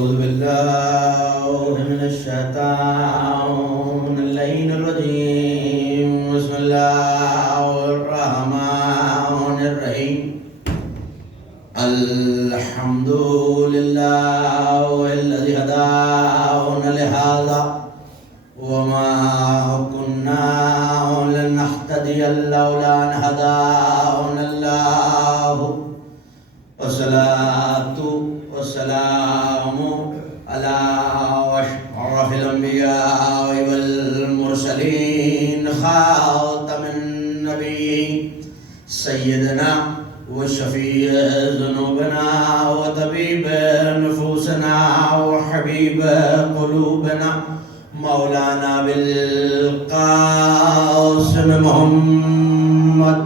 أعوذ بالله من الشيطان اللعين الرجيم بسم الله الرحمن الرحيم الحمد لله الذي هدانا لهذا وما كنا لنهتدي لولا أن هدانا الله والصلاة والسلام على أشرف الأنبياء والمرسلين خاتم النبيين سيدنا وشفيع ذنوبنا وطبيب نفوسنا وحبيب قلوبنا مولانا بالقاسم محمد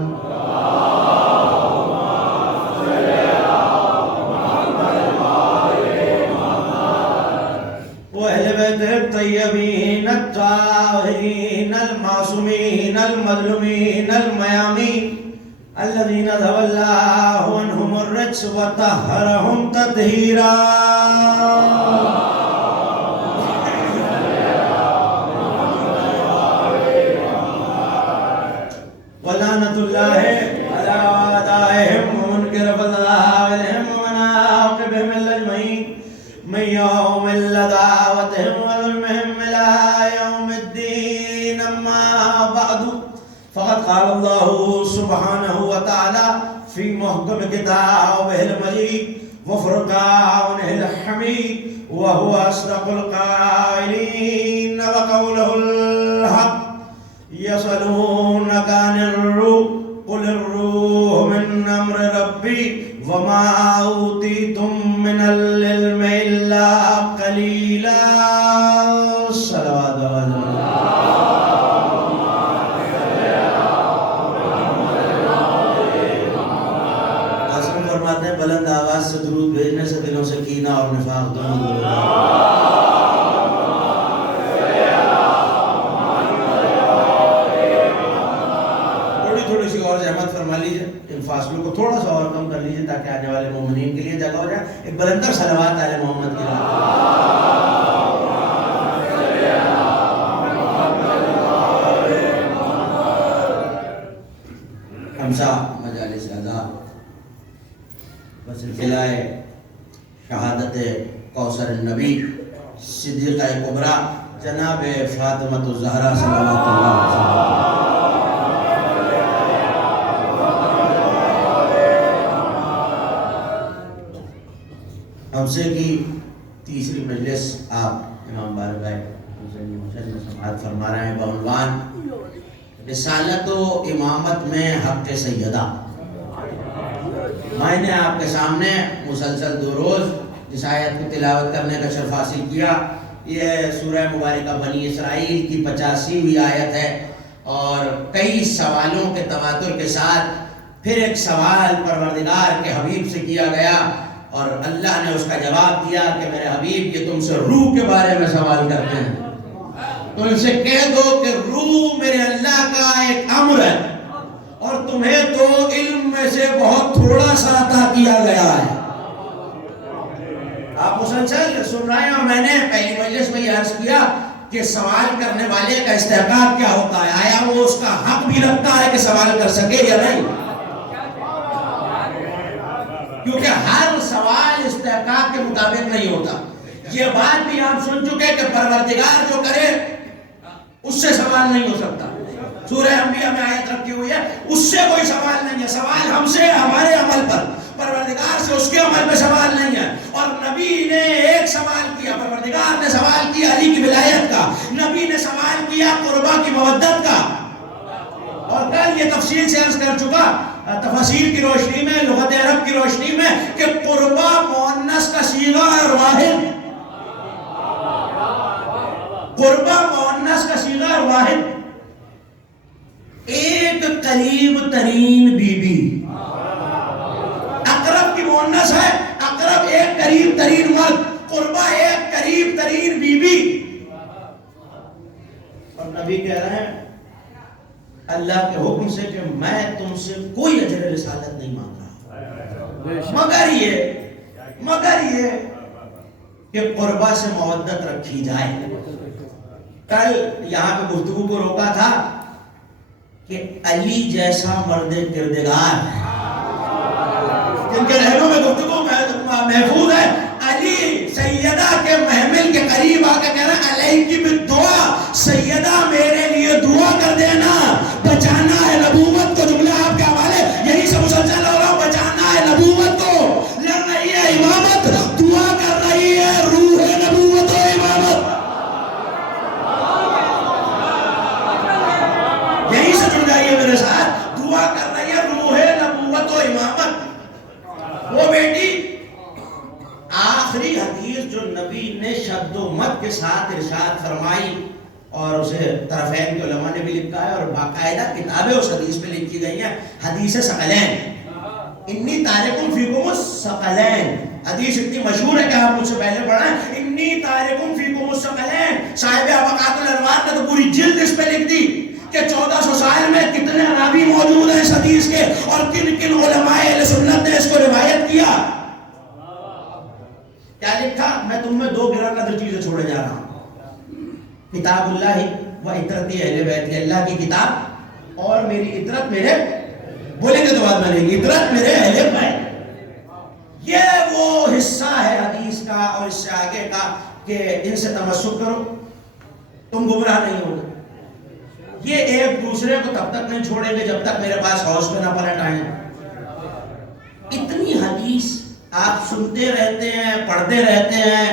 الطيبين الطاهرين المعصومين المظلومين الميامين الذين ذهب الله عنهم الرجس وطهرهم تطهيرا ولعنة الله على أعدائهم ومنكر فضائلهم ومناقبهم الأجمعين من يوم دعوتهم وظلمهم إلى يوم الدين أما بعد فقد قال الله سبحانه وتعالى في محكم كتابه المجيد وفرقانه الحميد وهو أصدق القائلين وقوله الحق يسألونك عن الروح قل الروح من أمر ربي وما أوتيتم من العلم إلا قليلا صلوات آسمان فرماتے ہیں بلند آواز سے درود بھیجنے سے دلوں سے کینہ اور نفاق دونوں دور تھوڑی سی اور زحمت فرما لیجئے ان فاصلوں کو تھوڑا سا اور کم کر لیجئے تاکہ آنے والے مومنین کے لیے جگہ ہو جائے ایک بلندر صلوات آل محمد کی ہمسا مجالس اعضاء بسلسلہ شہادت کوثر النبی صدیقہ کبریٰ جناب فاطمۃ الزہرا صلوات اللہ علیہ وسلم حمزے کی تیسری مجلس آپ امام بارگاہ حسین حسین میں سماعت فرما رہے ہیں بعنوان رسالت و امامت میں حق سیدہ. میں نے آپ کے سامنے مسلسل 2 روز جس آیت کو تلاوت کرنے کا شرف حاصل کیا. یہ سورہ مبارکہ بنی اسرائیل کی 85ویں آیت ہے اور کئی سوالوں کے تواتر کے ساتھ پھر ایک سوال پروردگار کے حبیب سے کیا گیا اور اللہ نے اس کا جواب دیا کہ میرے حبیب یہ تم سے روح کے بارے میں سوال کرتے ہیں تو ان سے کہہ دو کہ روح میرے اللہ کا ایک امر ہے اور تمہیں تو علم میں سے بہت تھوڑا سا عطا کیا گیا ہے. آپ مسلسل سن رہے ہیں اور میں نے پہلی مجلس میں یہ عرض کیا کہ سوال کرنے والے کا استحقاق کیا ہوتا ہے. آیا وہ اس کا حق بھی رکھتا ہے کہ سوال کر سکے یا نہیں؟ کیونکہ ہر سوال استحقاق کے مطابق نہیں ہوتا. یہ بات بھی آپ سن چکے کہ پروردگار جو کرے اس سے سوال نہیں ہو سکتا. سورہ انبیاء میں آیت رکھی ہوئی ہے اس سے کوئی سوال نہیں ہے. سوال ہم سے ہمارے عمل پر، پروردگار سے اس کے عمل پہ سوال نہیں ہے. اور نبی نے ایک سوال کیا، پروردگار نے سوال کیا علی کی ولایت کا، نبی نے سوال کیا قربا کی مودت کا. اور کل یہ تفصیل سے عرض کر چکا تفاسیر کی روشنی میں، لغت عرب کی روشنی میں کہ قربا مؤنث کا صیغہ اور واحد، قربا مؤنث کا صیغہ صیغہ واحد، ایک قریب ترین بی بی. اقرب کی مؤنث ہے، اقرب ایک قریب ترین مرد، قربا ایک قریب ترین بی بی. اور نبی کہہ رہے ہیں اللہ کے حکم سے کہ میں تم سے کوئی اجر رسالت نہیں مانگ رہا، مگر یہ کہ قربا سے مودت رکھی جائے. کل یہاں پہ گفتگو کو روکا تھا کہ علی جیسا مرد کردگار جن کے رہنوں میں گفتگو محفوظ ہے. علی سیدہ کے محمل کے قریب آ کے کہہ رہا ہے علیکی بالدعا، سیدہ میرے لیے دعا کر دینا، بچانا ہے نبوت کو. جملہ آپ کے حوالے یہی سے مسلسل ہو رہا ہوں، بچانا ہے نبوت کو. لڑ رہی ہے امامت، دعا کر رہی ہے روح نبوت و امامت. یہی سے جڑ جائیے میرے ساتھ، دعا کر رہی ہے روح نبوت و امامت. وہ بیٹی آخری حدیث جو نبی نے شد و مد کے ساتھ ارشاد فرمائی، اور اسے طرفین کے علماء نے بھی لکھا ہے اور باقاعدہ کتابیں اس حدیث پہ لکھی گئی ہیں، حدیث ثقلین. انی تارکم فیکم الثقلین، حدیث اتنی مشہور ہے کہ آپ مجھ سے پہلے پڑھا ہے. انی تارکم فیکم الثقلین، صاحب ابقات الانوار نے تو پوری جلد اس پہ لکھ دی کہ 1400 سال میں کتنے راوی موجود ہیں اس حدیث کے اور کن کن علماء اہل سنت نے اس کو روایت کیا. کیا لکھا؟ میں تم میں دو گراں قدر چیزیں چھوڑے جا رہا ہوں، کتاب اللہ و عطرت اہل بیت، اللہ کی کتاب اور میری عطرت میرے، بولیں گے تو بات بنے گی، عطرت میرے اہل بیت. یہ وہ حصہ ہے حدیث کا اور اس سے آگے کا کہ ان سے تمسک کرو تم گمراہ نہیں ہوگے. یہ ایک دوسرے کو تب تک نہیں چھوڑیں گے جب تک میرے پاس حوض پہ نہ پلٹ آئیں. اتنی حدیث آپ سنتے رہتے ہیں، پڑھتے رہتے ہیں،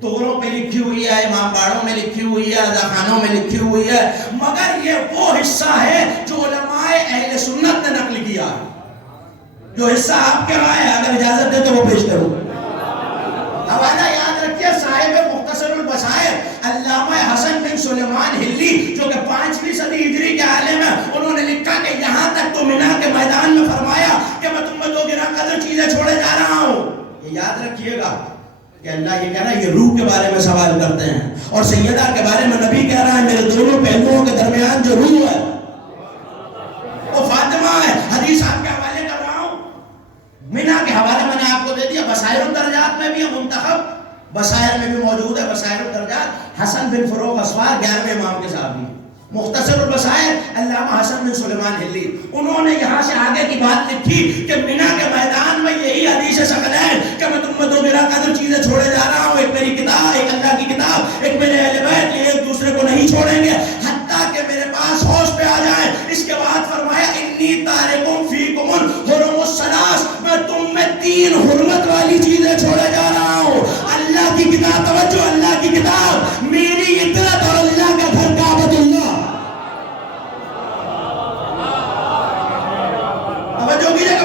توغروں پہ لکھی ہوئی ہے، امام باڑوں میں لکھی ہوئی ہے، رضاخانوں میں لکھی ہوئی ہے، مگر یہ وہ حصہ ہے جو علماء اہل سنت نے نقل کیا. جو حصہ آپ کے وہاں ہے اگر اجازت دے تو وہ پیش کروں. حوالہ یاد رکھیے، صاحب مختصر البصائر علامہ حسن بن سلیمان ہلی جو کہ 5ویں صدی ہجری کے عالم ہیں، انہوں نے لکھا کہ یہاں تک تو مینا کے میدان میں فرمایا کہ میں تم میں دو گراں قدر چیزیں چھوڑے جا رہا ہوں. یہ یاد رکھیے گا کہ اللہ یہ کہہ رہا ہے یہ روح کے بارے میں سوال کرتے ہیں، اور سیدہ کے بارے میں نبی کہہ رہا ہے میرے دونوں پہلوؤں کے درمیان جو روح ہے وہ فاطمہ ہے. حدیث آپ کے حوالے کر رہا ہوں، مینا کے حوالے میں نے آپ کو دے دیا. بصائر الدرجات میں بھی ہے، منتخب بصائر میں بھی موجود ہے. بصائر الدرجات حسن بن فروغ اسوار 11ویں امام کے صحابی. مختصر البصائر علامہ حسن بن سلیمان ہلی، انہوں نے یہاں سے آگے کی بات لکھی کہ مینا کے میدان میں یہی حدیث ثقلین کہ میں تم میں دو گراں قدر چیزیں چھوڑے جا رہا ہوں، ایک میری کتاب، ایک اللہ کی کتاب، ایک میرے اہل بیت، یہ ایک دوسرے کو نہیں چھوڑیں گے حتیٰ کہ میرے پاس ہوش پہ آ جائیں. اس کے بعد فرمایا انی تارکم فیکم الحرم الثلاث، میں تم میں 3 حرمت والی چیزیں چھوڑے جا رہا ہوں. اللہ کی کتاب، توجہ، اللہ کی کتاب، میری عطرت اور اللہ کا گھر کعبۃ اللہ.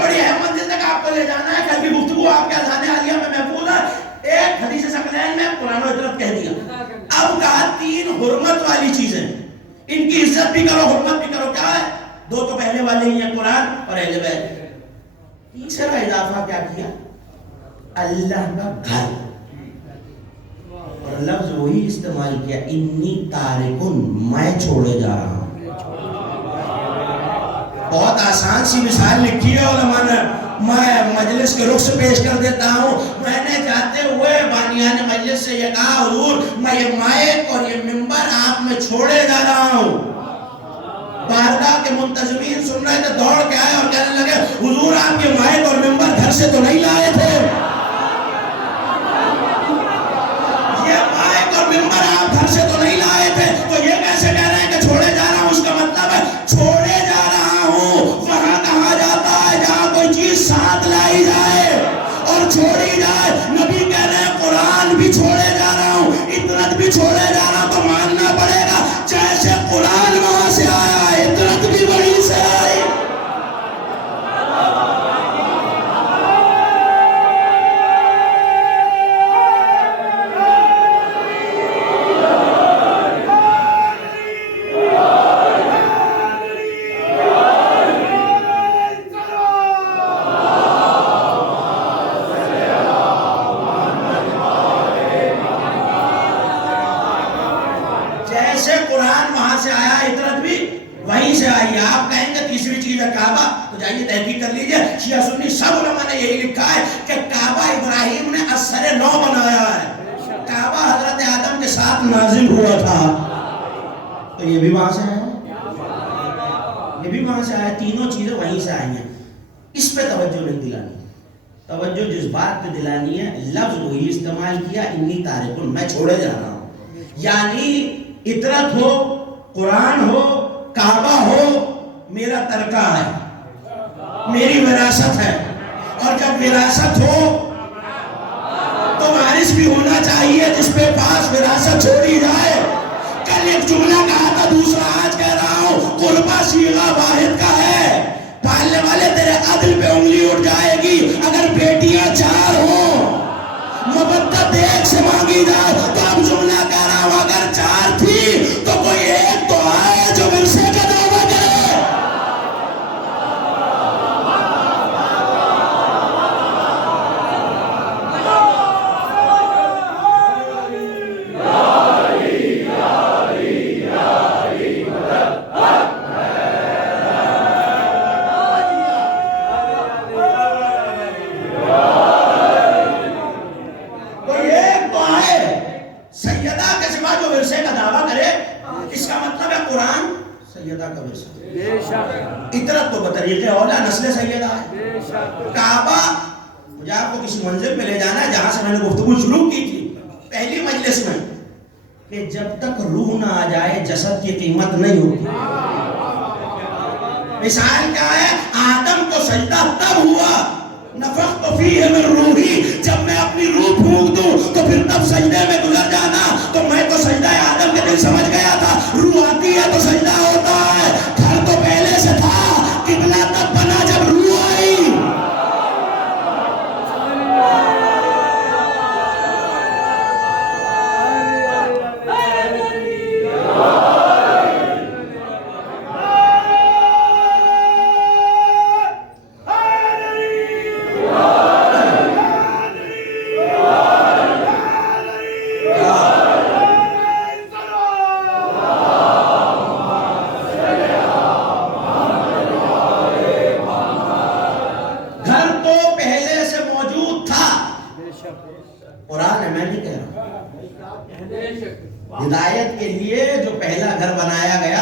بڑی اہم منزل تک آپ کو لے جانا ہے. کل کی گفتگو آپ کے اذہان عالیہ میں محفوظ ہے. ایک حدیث ثقلین میں قرآن و عطرت کہہ دیا، اب کہا 3 حرمت والی چیزیں، ان کی عزت بھی کرو، حرمت بھی کرو. کیا ہے؟ 2 تو پہلے والے ہی ہیں، قرآن اور اہل بیت. تیسرا اضافہ کیا کیا؟ اللہ کا گھر، اور لفظ وہی استعمال کیا انی تارکن، میں چھوڑے جا رہا ہوں. بہت آسان سی مثال لکھی ہے علماء نے، میں مجلس کے رخ سے پیش کر دیتا ہوں. میں نے جاتے ہوئے بانیان مجلس سے یہ کہا حضور میں یہ مائک اور یہ منبر آپ میں چھوڑے جا رہا ہوں. بارگاہ کے منتظمین سن رہے تھے، دوڑ کے آئے اور کہنے لگے حضور آپ یہ مائک اور منبر گھر سے تو نہیں لائے تھے؟ یہ مائک اور منبر آپ گھر سے تو نہیں لائے تھے، تو یہ کیسے کہہ رہے ہیں کہ چھوڑے جا رہا ہوں؟ اس کا مطلب ہے چھوڑے جا رہا ہوں وہاں کہا جاتا ہے جہاں کوئی چیز ساتھ لائی جائے اور چھوڑی جائے. نبی کہہ رہے ہیں قرآن بھی چھوڑے جا رہا ہوں، عطرت بھی چھوڑے جا رہا ہوں. تو ماننا پڑے گا جیسے قرآن وہاں سے آیا ہے عطرت بھی وہیں سے آئی. جیسے قرآن وہاں سے آیا اطرت بھی وہیں سے آئی ہے. آپ کہیں گے تیسری چیز ہے کعبہ, تو جائیے تحقیق کر لیجئے. شیعہ سنی سب علماء نے یہی لکھا ہے کہ کعبہ ابراہیم نے اثر نو بنایا ہے. کعبہ حضرت آدم کے ساتھ نازل ہوا تھا, تو یہ بھی وہاں سے آیا, یہ بھی وہاں سے آیا. تینوں چیزیں وہیں سے آئی ہیں. اس پہ توجہ نہیں دلانی. توجہ جس بات پہ دلانی ہے, لفظ وہی استعمال کیا, انی تارکن, میں چھوڑے جا رہا ہوں. یعنی اطرت ہو, قرآن ہو, کعبہ ہو, میرا ترکہ ہے, میری وراثت ہے. اور جب وراثت ہو تو وارث بھی ہونا چاہیے جس پہ پاس وراثت چھوڑی جائے. کل ایک جملہ کہا تھا, دوسرا آج کہہ رہا ہوں, قربہ صیغہ واحد کا ہے. پالنے والے تیرے عدل پہ انگلی اٹھ جائے گی. اگر بیٹیاں 4 ہوں, مبدت 1 سے مانگی جائے, تو اب جملہ کہہ رہا ہوں اگر 4 تھی تو کوئی ایک تو آئے جو ورثے کا دعویٰ کرے. اطرت تو بطریق اولا نسل سیدہ ہے. کعبہ, مجھے آپ کو کسی منزل پہ لے جانا ہے جہاں سے میں نے گفتگو شروع کی تھی پہلی مجلس میں, کہ جب تک روح نہ آ جائے جسد کی قیمت نہیں ہوتی. مثال کیا ہے, آدم کو سجدہ تب ہوا نفخت فیہ من روحی, جب میں اپنی روح پھونک دوں تو پھر تب سجدے میں گزر جانا. تو میں تو سجدہ آدم کے دل سمجھ گیا تھا, روح آتی ہے تو سجدہ ہوتا ہے. گھر تو پہلے سے تھا, قبلہ تب بنا جب روح آئی. ہدایت کے لیے جو پہلا گھر بنایا گیا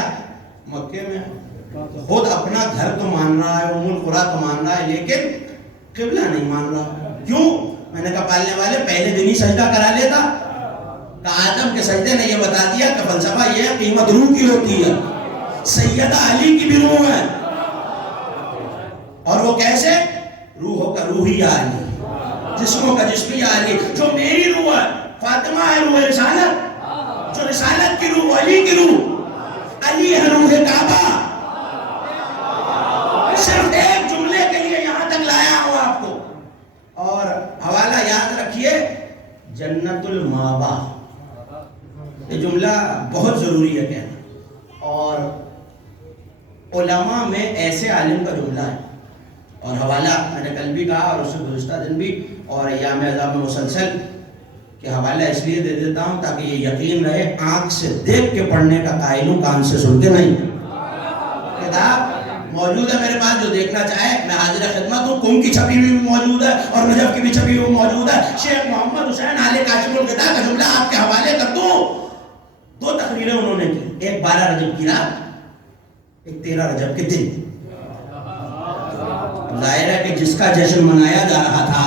مکے میں, خود اپنا گھر تو مان رہا ہے, ام القریٰ تو مان رہا ہے, لیکن قبلہ نہیں مان رہا. کیوں؟ میں نے کہا پالنے والے پہلے دن ہی سجدہ کرا لیتا. آدم کے سجدے نے یہ بتا دیا کہ فلسفہ یہ ہے, قیمت روح کی ہوتی ہے. سیدہ علی کی بھی روح ہے, اور وہ کیسے؟ روحوں کا روحی علی, جسموں کا جسمی علی. جو میری روح ہے فاطمہ ہے روح رسالت, جو رسالت کی روح علی کی روح, علی ہے روح کعبہ. صرف ایک جملے کے لیے یہاں تک لایا ہوں آپ کو. اور حوالہ یاد رکھیے, جنت المأویٰ, یہ جملہ بہت ضروری ہے کہنا, اور علماء میں ایسے عالم کا جملہ ہے. اور حوالہ میں نے کل بھی کہا اور اس سے گزشتہ دن بھی, اور ایام اعظام میں مسلسل, کہ حوالہ اس لیے دے دیتا ہوں تاکہ یہ یقین رہے, آنکھ سے دیکھ کے پڑھنے کا قائل ہوں, کان سے سن کے نہیں. کتاب موجود ہے میرے پاس, جو دیکھنا چاہے میں حاضر خدمت ہوں. قم کی چھپی ہوئی موجود ہے اور نجف کی بھی چھپی ہوئی موجود ہے. شیخ محمد حسین آل کاشف الغطا کا جملہ آپ کے حوالے کر دوں. 2 تقریریں انہوں نے کی, ایک 12 رجب کی رات, ایک 13 رجب کے دن. ظاہر ہے کہ جس کا جشن منایا جا رہا تھا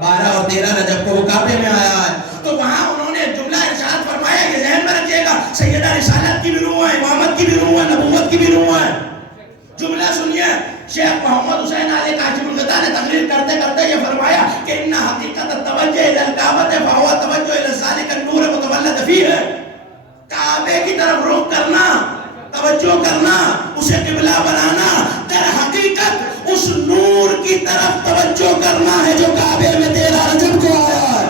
12 اور 13 رجب کو, وہ کعبے میں آیا ہے. تو وہاں انہوں نے جملہ ارشاد فرمایا, یہ ذہن میں رکھیے گا, سیدہ رسالت کی بھی روح ہے, امامت کی بھی روح ہے, نبوت کی بھی روح ہے. جملہ سنیے, شیخ محمد حسین آل کاشف الغطا نے تقریر کرتے کرتے یہ فرمایا کہ ان حقیقت التوجہ الی الکعبۃ فہو توجہ الی ذلک النور متولد فیہ. کعبے کی طرف رخ کرنا, توجہ کرنا, اسے قبلہ بنانا, در حقیقت اس نور کی طرف توجہ کرنا ہے جو کعبے میں 13 رجب کو آیا ہے.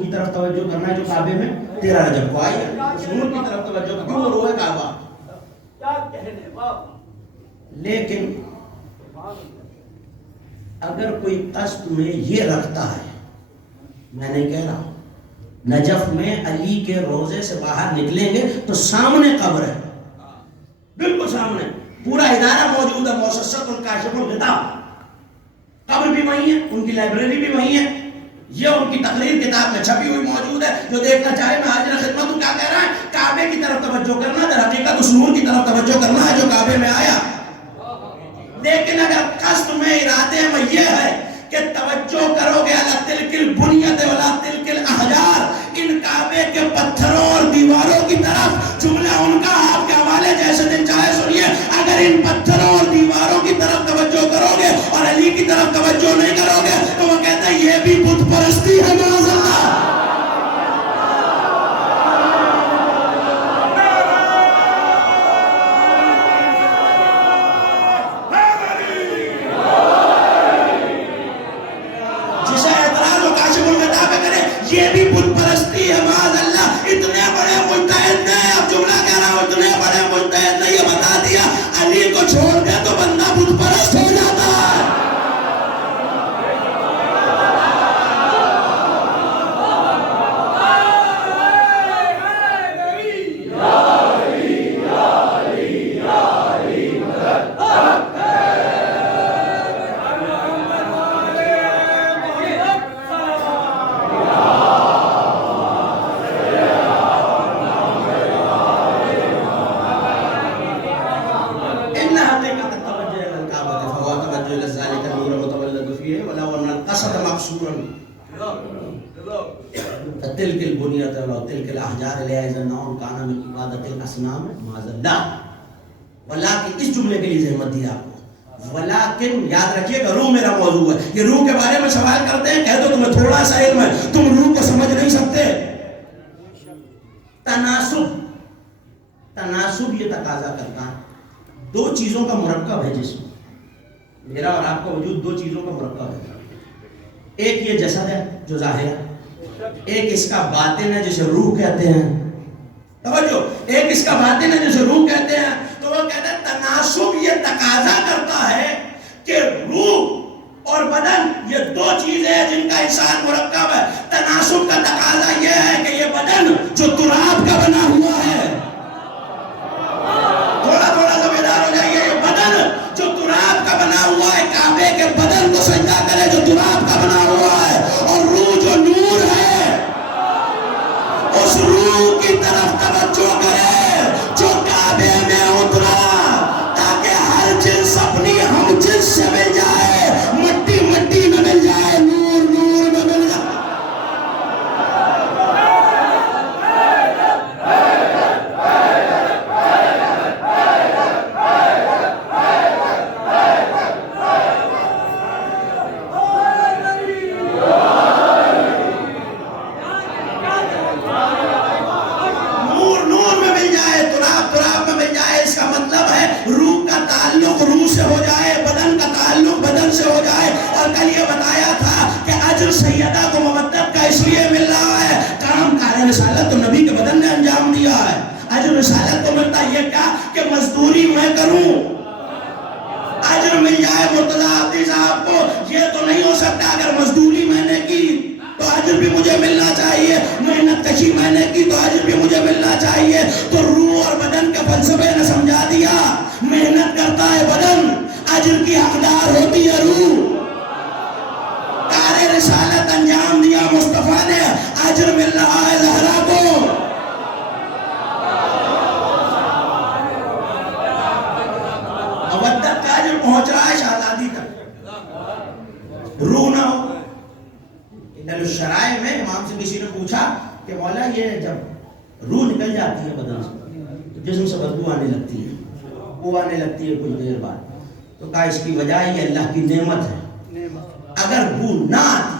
روح کی طرف توجہ کرنا ہے جو کعبے میں 13 رجب کو آئی ہے، اس نور کی طرف توجہ کرنا، وہ روح کعبہ. لیکن اگر کوئی قصد میں یہ رکھتا ہے، میں نہیں کہہ رہا، نجف میں علی کے روزے سے باہر نکلیں گے تو سامنے قبر ہے، بالکل سامنے، پورا ادارہ موجود ہے، مؤسسۃ الکاشف الغطاء، قبر بھی وہیں ہے، ان کی لائبریری بھی وہیں ہے، یہ ان کی تقریر کتاب میں چھپی ہوئی موجود ہے. جو دیکھنا چاہے میں حاضر خدمت ہوں. کیا کہہ رہا ہے؟ کعبے کی طرف توجہ کرنا، در حقیقت اس نور کی طرف توجہ کرنا ہے جو کعبے میں آیا. لیکن اگر قصد میں ارادے میں یہ ہے کہ توجہ کرو گے علی تلک البنیت ولا تلک الاحجار، ان کعبے کے پتھروں اور دیواروں کی طرف، جملہ ان کا آپ کے حوالے جیسے دن چاہے سنیے، اگر ان پتھروں اور دیواروں کی طرف توجہ کرو گے اور علی کی طرف توجہ نہیں کرو گے تو وہ کہتا ہے یہ بھی بت پرستی ہے. معاذ اللہ. یہ بھی بت پرستی ہے. معاذ اللہ. اتنے بڑے مجتہد نے، اب جملہ کہہ رہا ہوں، اتنے بڑے مجتہد نے یہ بتا دیا علی کو چھوڑ دے تو بندہ بت پرست ہو جاتا ہے. تلک البنیت و تلک الاحجار لیعظنہم کان من عبادت الاصنام معاذ اللہ. ولیکن اس جملے کے لیے زحمت دیا آپ کو. ولیکن یاد رکھیے گا روح میرا موضوع ہے. یہ روح کے بارے میں سوال کرتے ہیں، کہہ دو تمہیں تھوڑا سا علم ہے، تم روح کو سمجھ نہیں سکتے. تناسب یہ تقاضا کرتا ہے، دو چیزوں کا مرکب ہے جسم. میرا اور آپ کا وجود دو چیزوں کا مرکب ہے. ایک یہ جسد ہے جو ظاہر ہے، ایک اس کا باطن ہے جسے روح کہتے ہیں. توجہ، ایک اس کا باطن ہے جسے روح کہتے ہیں. تو وہ کہتے ہیں تناسب یہ تقاضا کرتا ہے کہ روح اور بدن یہ دو چیزیں ہیں جن کا انسان مرکب ہے. تناسب کا تقاضا یہ ہے کہ یہ بدن جو تراب کا بنا ہوا ہے، تھوڑا تھوڑا سا بیدار ہو جائیے، یہ بدن جو تراب کا بنا ہوا ہے، کعبے کے بدن کو سجدہ کرے جو تراب کا بنا ہوا ہے، اور روح جو نور ہے اس روح کی طرف توجہ کرے جو کعبے میں اترا، تاکہ ہر جنس اپنی ہم جنس سے مل جائے، مٹی مٹی میں مل جائے، نور نور میں مل جائے. سیدہ کو مودت کا اس لیے مل رہا ہے، کام کار رسالت تو نبی کے بدن نے انجام دیا ہے. اجر رسالت تو ملتا یہ کیا کہ مزدوری میں کروں، اجر مل جائے مرتضی عبدی صاحب کو. یہ تو نہیں ہو سکتا اگر مزدوری میں نے کی تو اجر بھی مجھے ملنا چاہیے، محنت کشی میں نے کی تو اجر بھی مجھے ملنا چاہیے. تو روح اور بدن کے فلسفے نے سمجھا دیا، محنت کرتا ہے بدن، اجر کی حقدار ہوتی ہے روح. رسالت انجام دیا مصطفیٰ نے، اجر مل رہا ہے زہرا کو. مودت کا اجر پہنچ رہا ہے شہزادی تک. روح نہ ہو. شرائع میں امام سے کسی نے پوچھا کہ مولا یہ جب روح نکل جاتی ہے بدن سے تو جسم سے بدبو آنے لگتی ہے، وہ آنے لگتی ہے کچھ دیر بعد، تو کہا اس کی وجہ یہ اللہ کی نعمت ہے. اگر بو نہ آتی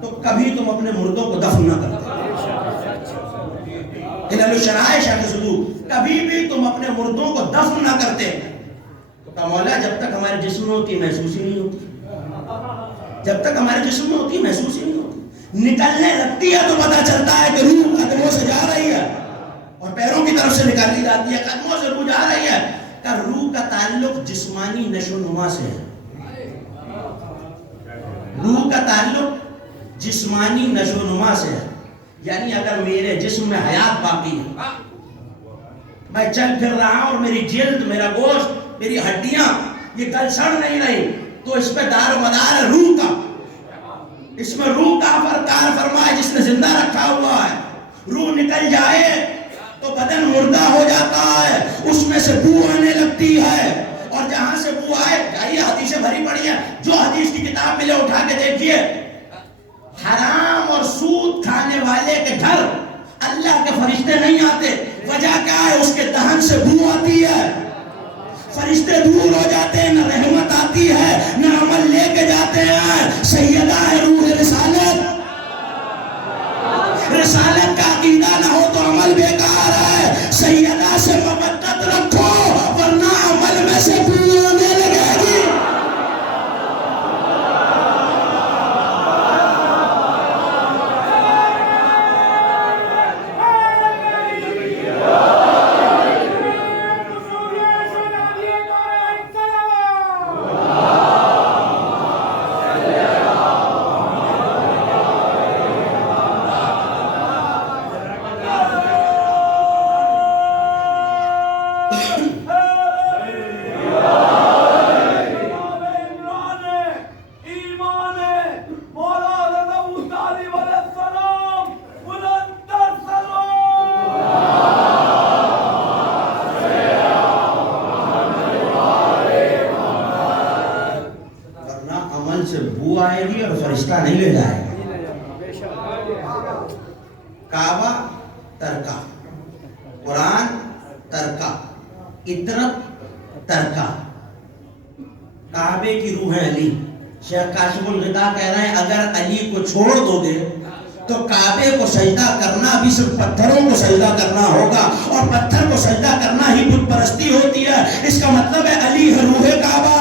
تو کبھی تم اپنے مردوں کو دفن نہ کرتے. شرائع شرح صدور، کبھی بھی تم اپنے مردوں کو دفن نہ کرتے. تو کہا مولا جب تک ہمارے جسم میں ہوتی محسوس ہی نہیں ہوتی، جب تک ہمارے جسم میں ہوتی محسوس ہی نہیں ہوتی. نکلنے لگتی ہے تو پتہ چلتا ہے کہ روح قدموں سے جا رہی ہے اور پیروں کی طرف سے نکالی جاتی ہے، قدموں سے روح جا رہی ہے. کہ روح کا تعلق جسمانی نشو و نما سے ہے. روح کا تعلق جسمانی نشو و نما سے ہے. یعنی اگر میرے جسم میں حیات باقی ہے، میں چل پھر رہا ہوں اور میری جلد، میرا گوشت، میری ہڈیاں یہ گل سڑ نہیں رہی، تو اس پہ دار و مدار ہے روح کا. اس میں روح کا کار فرما ہے جس نے زندہ رکھا ہوا ہے. روح نکل جائے تو بدن مردہ ہو جاتا ہے، اس میں سے بو آنے لگتی ہے، اور جہاں سے بو آئے، جائیے حدیثیں بھری پڑی ہیں، جو حدیث کی کتاب ملے اٹھا کے دیکھیے. حرام اور سود کھانے والے کے گھر اللہ کے فرشتے نہیں آتے. وجہ کیا ہے؟ اس کے دہن سے بو آتی ہے، فرشتے دور ہو جاتے ہیں، نہ رحمت آتی ہے نہ عمل لے کے جاتے ہیں. سیدہ ہے روح رسالت. رسالت کا عقیدہ نہ ہو تو عمل بیکار ہے. سیدہ سے مودت رکھو ورنہ عمل میں سے بو آنے لگے گی. نہیں لے جائے گا. کعبہ ترکہ، قرآن ترکہ، عطرت ترکہ. کعبے کی روح ہے علی. شیخ کاشف الغطا کہہ رہے ہیں اگر علی کو چھوڑ دو گے تو کعبے کو سجدہ کرنا بھی صرف پتھروں کو سجدہ کرنا ہوگا، اور پتھر کو سجدہ کرنا ہی بت پرستی ہوتی ہے. اس کا مطلب ہے علی ہے روح کعبہ،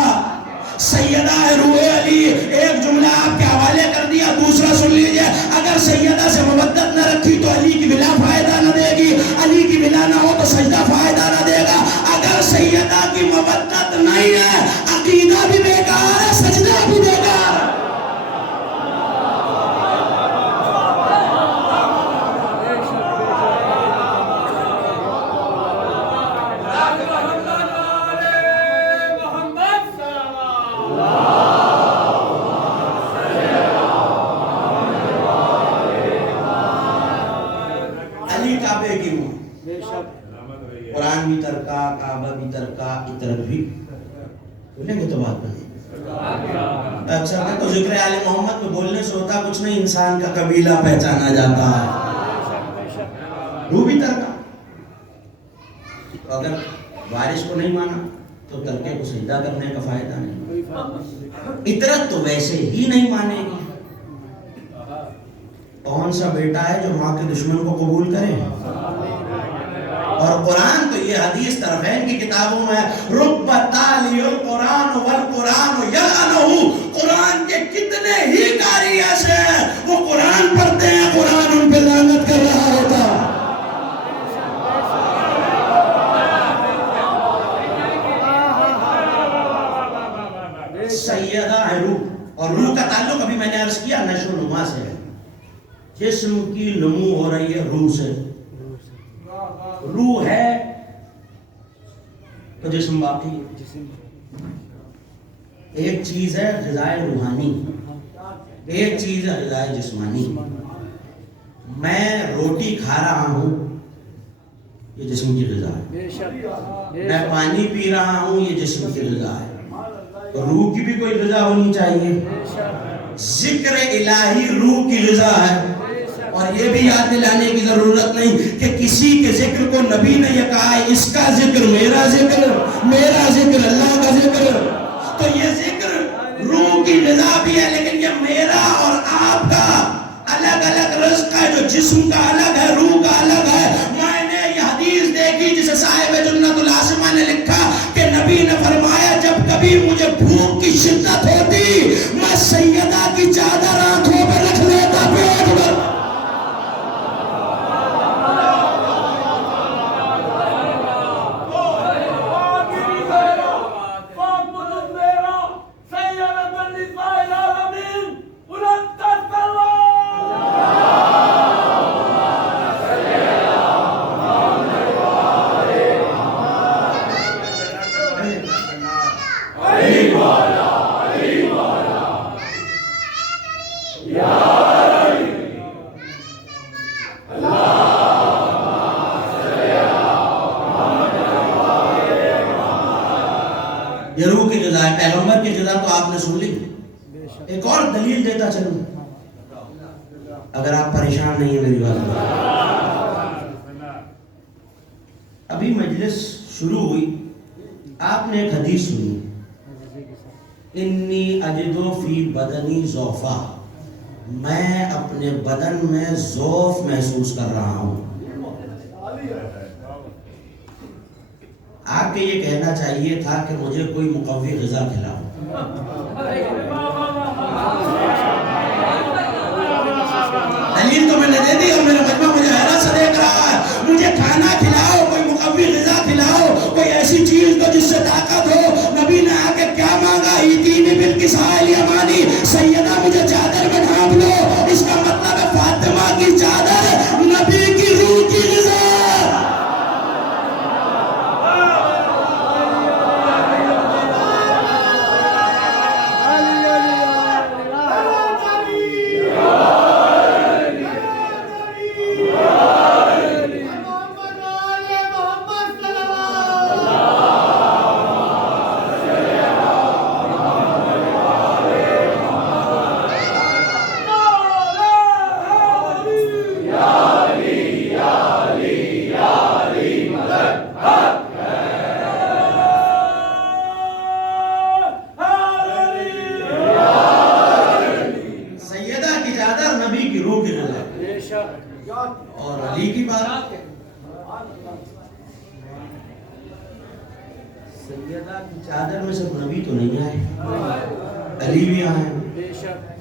سیدہ ہے روح علی. ایک جملہ آپ کے حوالے کر دیا، دوسرا سن لیجئے. اگر سیدہ سے مودت نہ رکھی تو علی کی بلا فائدہ نہ دے گی، علی کی بلا نہ ہو تو سجدہ فائدہ نہ دے گا. اگر سیدہ کی مودت نہیں ہے، عقیدہ بھی بیکار ہے، سجدہ بھی بیکار ہے. قرآن بھی ترکا، کعبہ بھی ترکا، عطرت بھی. بولیں گے تو بات بنے. اکثر کہ تو ذکر آل محمد میں بولنے سے ہوتا کچھ نہیں، انسان کا قبیلہ پہچانا جاتا ہے. روح بھی ترکا. اگر وارث کو نہیں مانا تو ترکے کو سجدہ کرنے کا فائدہ نہیں. عطرت تو ویسے ہی نہیں مانے گی. کون سا بیٹا ہے جو ماں کے دشمن کو قبول کرے؟ اور قرآن تو یہ حدیث طرفین کی کتابوں میں رب تالی القرآن والقرآن یلعنہ. قرآن کے کتنے ہی قاری ایسے ہیں وہ قرآن پڑھتے ہیں، قرآن ان پہ لعنت کر رہا ہوتا. سیدہ ہے روح، اور روح کا تعلق ابھی میں نے عرض کیا نشو و نما سے ہے. جسم کی نمو ہو رہی ہے روح سے. روح ہے تو جسم باقی ہے. ایک چیز ہے غذائے روحانی، ایک چیز ہے غذائے جسمانی. میں روٹی کھا رہا ہوں، یہ جسم کی غذا ہے. میں پانی پی رہا ہوں، یہ جسم کی غذا ہے. روح کی بھی کوئی غذا ہونی چاہیے. ذکر الہی روح کی غذا ہے. اور یہ بھی یاد دلانے کی ضرورت نہیں کہ کسی کے ذکر کو نبی نے یہ کہا ہے اس کا ذکر میرا ذکر، میرا ذکر اللہ کا ذکر. تو یہ ذکر روح کی غذا بھی ہے، لیکن یہ میرا اور آپ کا الگ الگ رزق ہے. جو جسم کا الگ ہے، روح کا الگ ہے. میں نے یہ حدیث دیکھی جسے صاحب جنت العاصمہ نے لکھا کہ نبی نے فرمایا جب کبھی مجھے بھوک کی شدت ہوتی میں سیدہ کی چادر آنکھوں پہ رکھ لیتا پیٹ یہ روح کی غذا ہے. پیغمبر کی غذا تو آپ نے سن لی. ایک اور دلیل دیتا چلوں اگر آپ پریشان نہیں ہیں میری بات میں. ابھی مجلس شروع ہوئی, آپ نے ایک حدیث سنی, انی اجدو فی بدنی ضعفا, میں اپنے بدن میں ضعف محسوس کر رہا ہوں. آپ کے یہ کہنا چاہیے تھا کہ مجھے کوئی مقوی غذا کھلاؤ. دلیل تو میں نے دے دی اور میرا مجمع مجھے حیرت سے دیکھ رہا ہے. مجھے کھانا کھلاؤ, کوئی مقوی غذا کھلاؤ, کوئی ایسی چیز دو جس سے طاقت ہو. نبی نے آ کے کیا مانگا؟ ایتینی بالکساء الیمانی, سیدہ مجھے چادر میں ڈھانپ لو. اس کا مطلب ہے فاطمہ کی چادر نبی کی روح کی غذا. اور علی کی بات, سیدہ کی چادر میں صرف نبی تو نہیں آئے, علی بھی آئے,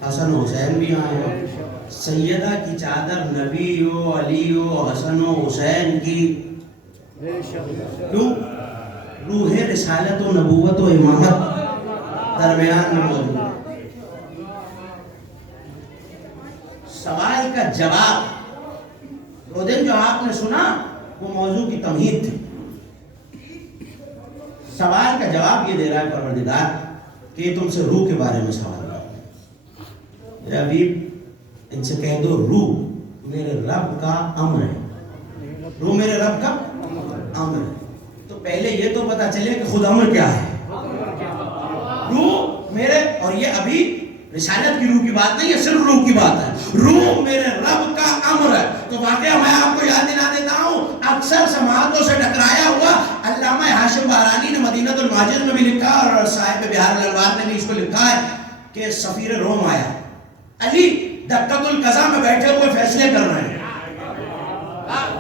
حسن و حسین بھی آئے. سیدہ کی چادر نبی ہو, علی ہو, حسن و حسین کی, کیوں؟ روح رسالت و نبوت و امامت درمیان میں موجود ہے. سوال کا جواب وہ دن جو آپ نے سنا وہ موضوع کی تمہید تھی. سوال کا جواب یہ دے رہا ہے پروردگار کہ یہ تم سے روح کے بارے میں سوال کرتے ہیں. حبیب ان سے کہہ دو روح میرے رب کا امر ہے. روح میرے رب کا امر ہے. تو پہلے یہ تو پتا چلے کہ خود امر کیا ہے. روح میرے, اور یہ ابھی رسالت کی روح کی بات نہیں ہے, صرف روح کی بات ہے. روح میرے رب کا امر ہے. تو واقعہ میں آپ کو یاد دلا دیتا ہوں, اکثر سماعتوں سے ٹکرایا ہوا. علامہ ہاشم بارانی نے مدینۃ الماجد میں بھی لکھا اور صاحب بہار الانوار نے بھی اس کو لکھا ہے کہ سفیر روم آیا, علی دقت القضا میں بیٹھے ہوئے فیصلے کر رہے ہیں.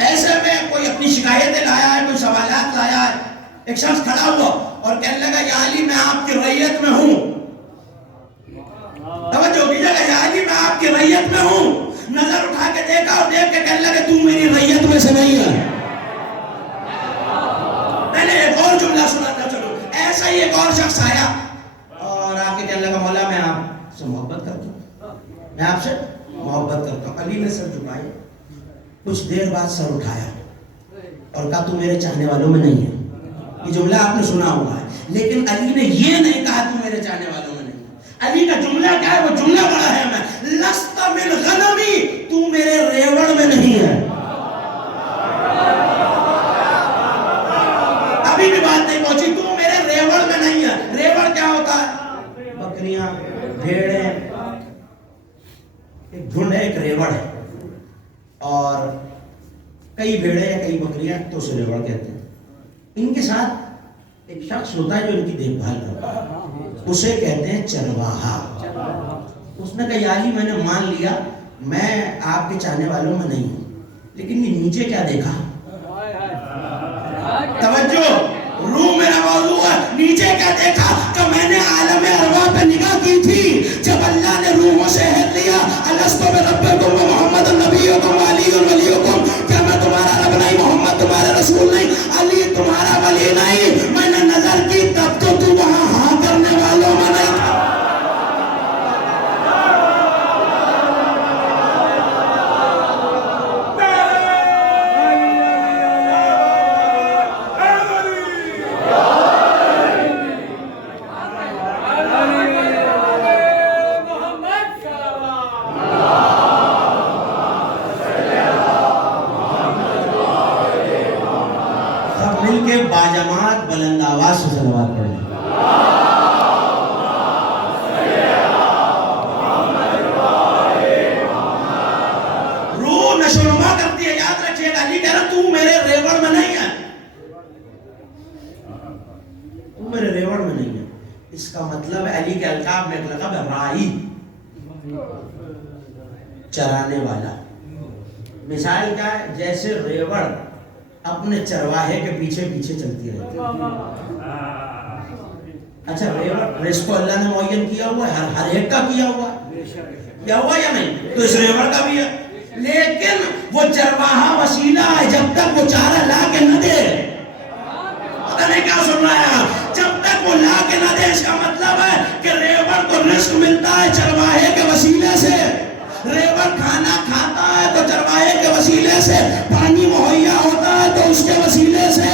ایسے میں کوئی اپنی شکایتیں لایا ہے, کوئی سوالات لایا ہے. ایک شخص کھڑا ہوا اور کہنے لگا یا علی میں آپ کی رعیت میں ہوں. توجہ کیجیے گا, یا علی میں آپ کی رعیت میں ہوں. نظر اٹھا کے دیکھا اور دیکھ کے کہنے لگے تو میری رعیت میں سے نہیں ہے. میں نے ایک اور جملہ سنا تھا. چلو ایسا ہی ایک اور شخص آیا اور آ کے کہنے لگا مولا میں آپ سے محبت کرتا ہوں, میں آپ سے محبت کرتا ہوں. علی نے سر جھکایا, کچھ دیر بعد سر اٹھایا اور کہا تو میرے چاہنے والوں میں نہیں ہے. یہ جملہ آپ نے سنا ہوا ہے, لیکن علی نے یہ نہیں کہا تو میرے چاہنے والوں میں نہیں. علی کا جملہ کیا ہے؟ وہ جملہ بڑا ہے, میں لست من غنمی, تو میرے ریوڑ میں نہیں ہے. ابھی بھی بات نہیں پہنچی, تو میرے ریوڑ میں نہیں ہے. ریوڑ کیا ہوتا ہے؟ بکریاں, بھیڑیں, ایک جھنڈ ہے, ایک ریوڑ ہے. اور کئی بھیڑیں یا کئی بکریاں تو اسے ریوڑ کہتے ہیں. ان کے ساتھ ایک شخص ہوتا ہے جو ان کی دیکھ بھال کرتا ہے, اسے کہتے ہیں چرواہا. اس نے کہا یا علی میں نے مان لیا میں آپ کے چاہنے والوں میں نہیں ہوں, لیکن یہ نیچے کیا دیکھا؟ توجہ, روح میرا موضوع ہے. نیچے کیا دیکھا کہ میں نے عالم ارواح پہ نگاہ کی تھی جب اللہ نے روحوں سے عہد لیا الست بربکم محمد نبیکم علی ولیکم, کیا میں تمہارا رب نہیں, محمد تمہارا رسول نہیں, علی تمہارا ولی نہیں. میں نے نظر کی تب تو وہاں ہاں کرنے والوں میں نہیں تھا. کے باجماعت بلند آواز سے صلوات پڑھیں. روح نشوونما کرتی ہے. یاد رکھیے گا علی کہہ رہا تو میرے ریوڑ میں نہیں ہے, تو میرے ریوڑ میں نہیں ہے. اس کا مطلب علی کے القاب میں ایک لقب ہے رائی, چرانے والا. مثال کیا ہے؟ جیسے ریوڑ اپنے چرواہے کے پیچھے پیچھے چلتی رہتی ہے. اچھا ریوڑ رزق کو اللہ نے معین کیا ہوا ہے, ہر ایک کا کیا ہوا ہے, کیا ہوا یا نہیں؟ تو اس ریوڑ کا بھی ہے. لیکن وہ چرواہا وسیلہ ہے, جب تک وہ چارہ لا کے نہ دے. پتہ نہیں کیا سن رہا ہے آپ؟ جب تک وہ لا کے نہ دے. اس کا مطلب ہے کہ ریوڑ کو رزق ملتا ہے چرواہے کے وسیلے سے. ریوڑ کھانا کھاتا ہے تو چرواہے کے وسیلے سے, پانی مہیا ہوتا ہے تو اس کے وسیلے سے.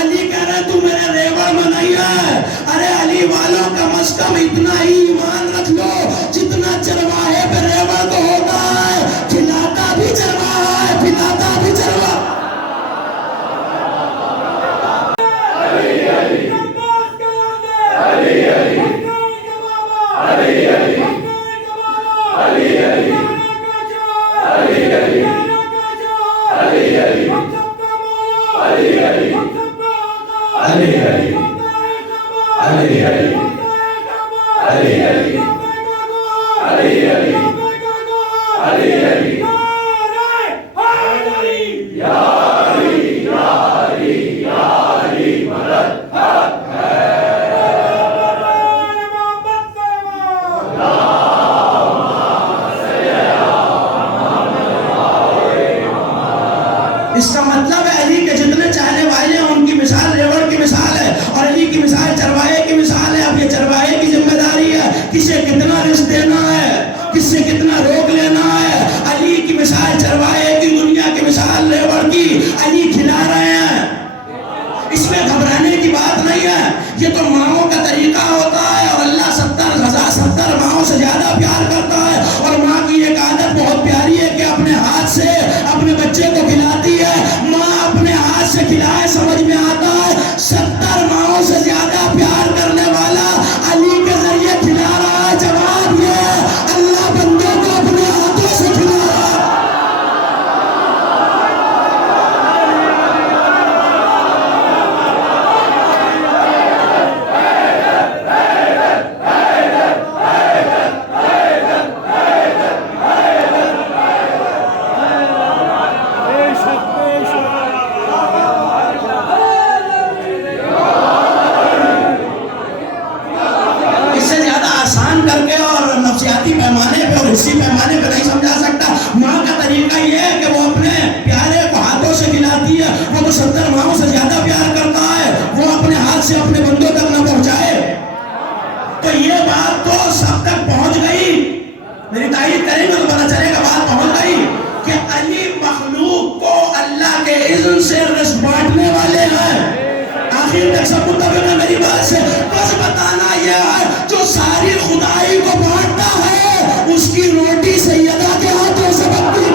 علی کہہ رہے تو میرے ریوڑ میں نہیں ہے. ارے علی والوں کم از کم اتنا ہی ایمان رکھ لو جتنا چرواہے پہ ریوڑ کو ہوتا ہے. کھلاتا بھی چرواہا ہے, پلاتا بھی چرواہا. اس کا مطلب ہے علی کے جتنے چاہنے والے ہیں ان کی مثال ریوڑ کی مثال ہے, اور علی کی مثال چرواہے کی مثال ہے. اب یہ چرواہے کی ذمہ داری ہے کسے کتنا رزق دینا ہے, کس سے کتنا روک لینا ہے. علی کی مثال چرواہے کی, دنیا کی مثال ریوڑ کی. علی کھلا رہے ہیں, اس میں گھبرانے کی بات نہیں ہے. یہ تو ماؤں کا طریقہ ہوتا ہے, اور اللہ 70 ماؤں سے زیادہ پیار کرتا ہے. اور ماں کی ایک عادت بہت پیاری ہے کہ اپنے ہاتھ سے اپنے بچے کو کھلاتی ہے. ماں اپنے ہاتھ سے کھلائے سمجھ میں آتا ہے. 70 ماؤں سے زیادہ پیار کرنے والا علی کے ذریعے کھلا رہا ہے. جواب یہ ہے اللہ بندوں کو اپنے ہاتھوں سے کھلا رہا ہے. پیمانے پہ اور حصی پیمانے پہ نہیں سمجھا سکتا. ماں کا طریقہ یہ ہے کہ وہ اپنے پیارے کو ہاتھوں سے کھلاتی ہے. وہ تو 70 ماؤں سے زیادہ پیار کرتا ہے, وہ اپنے ہاتھ سے اپنے بندوں تک نہ پہنچائے. تو یہ بات تو سب تک پہنچ گئی. میری تائید کریں گے تو پتہ چلے گا بات پہنچ گئی کہ علی مخلوق کو اللہ کے اذن سے رزق بانٹنے والے ہیں. آخر تک سب متفق ہے میری بات سے. بس بتانا یہ ہے جو ساری خدائی کو بانٹتا ہے اس کی روٹی سیدہ کے ہاتھوں سے بنتی ہے.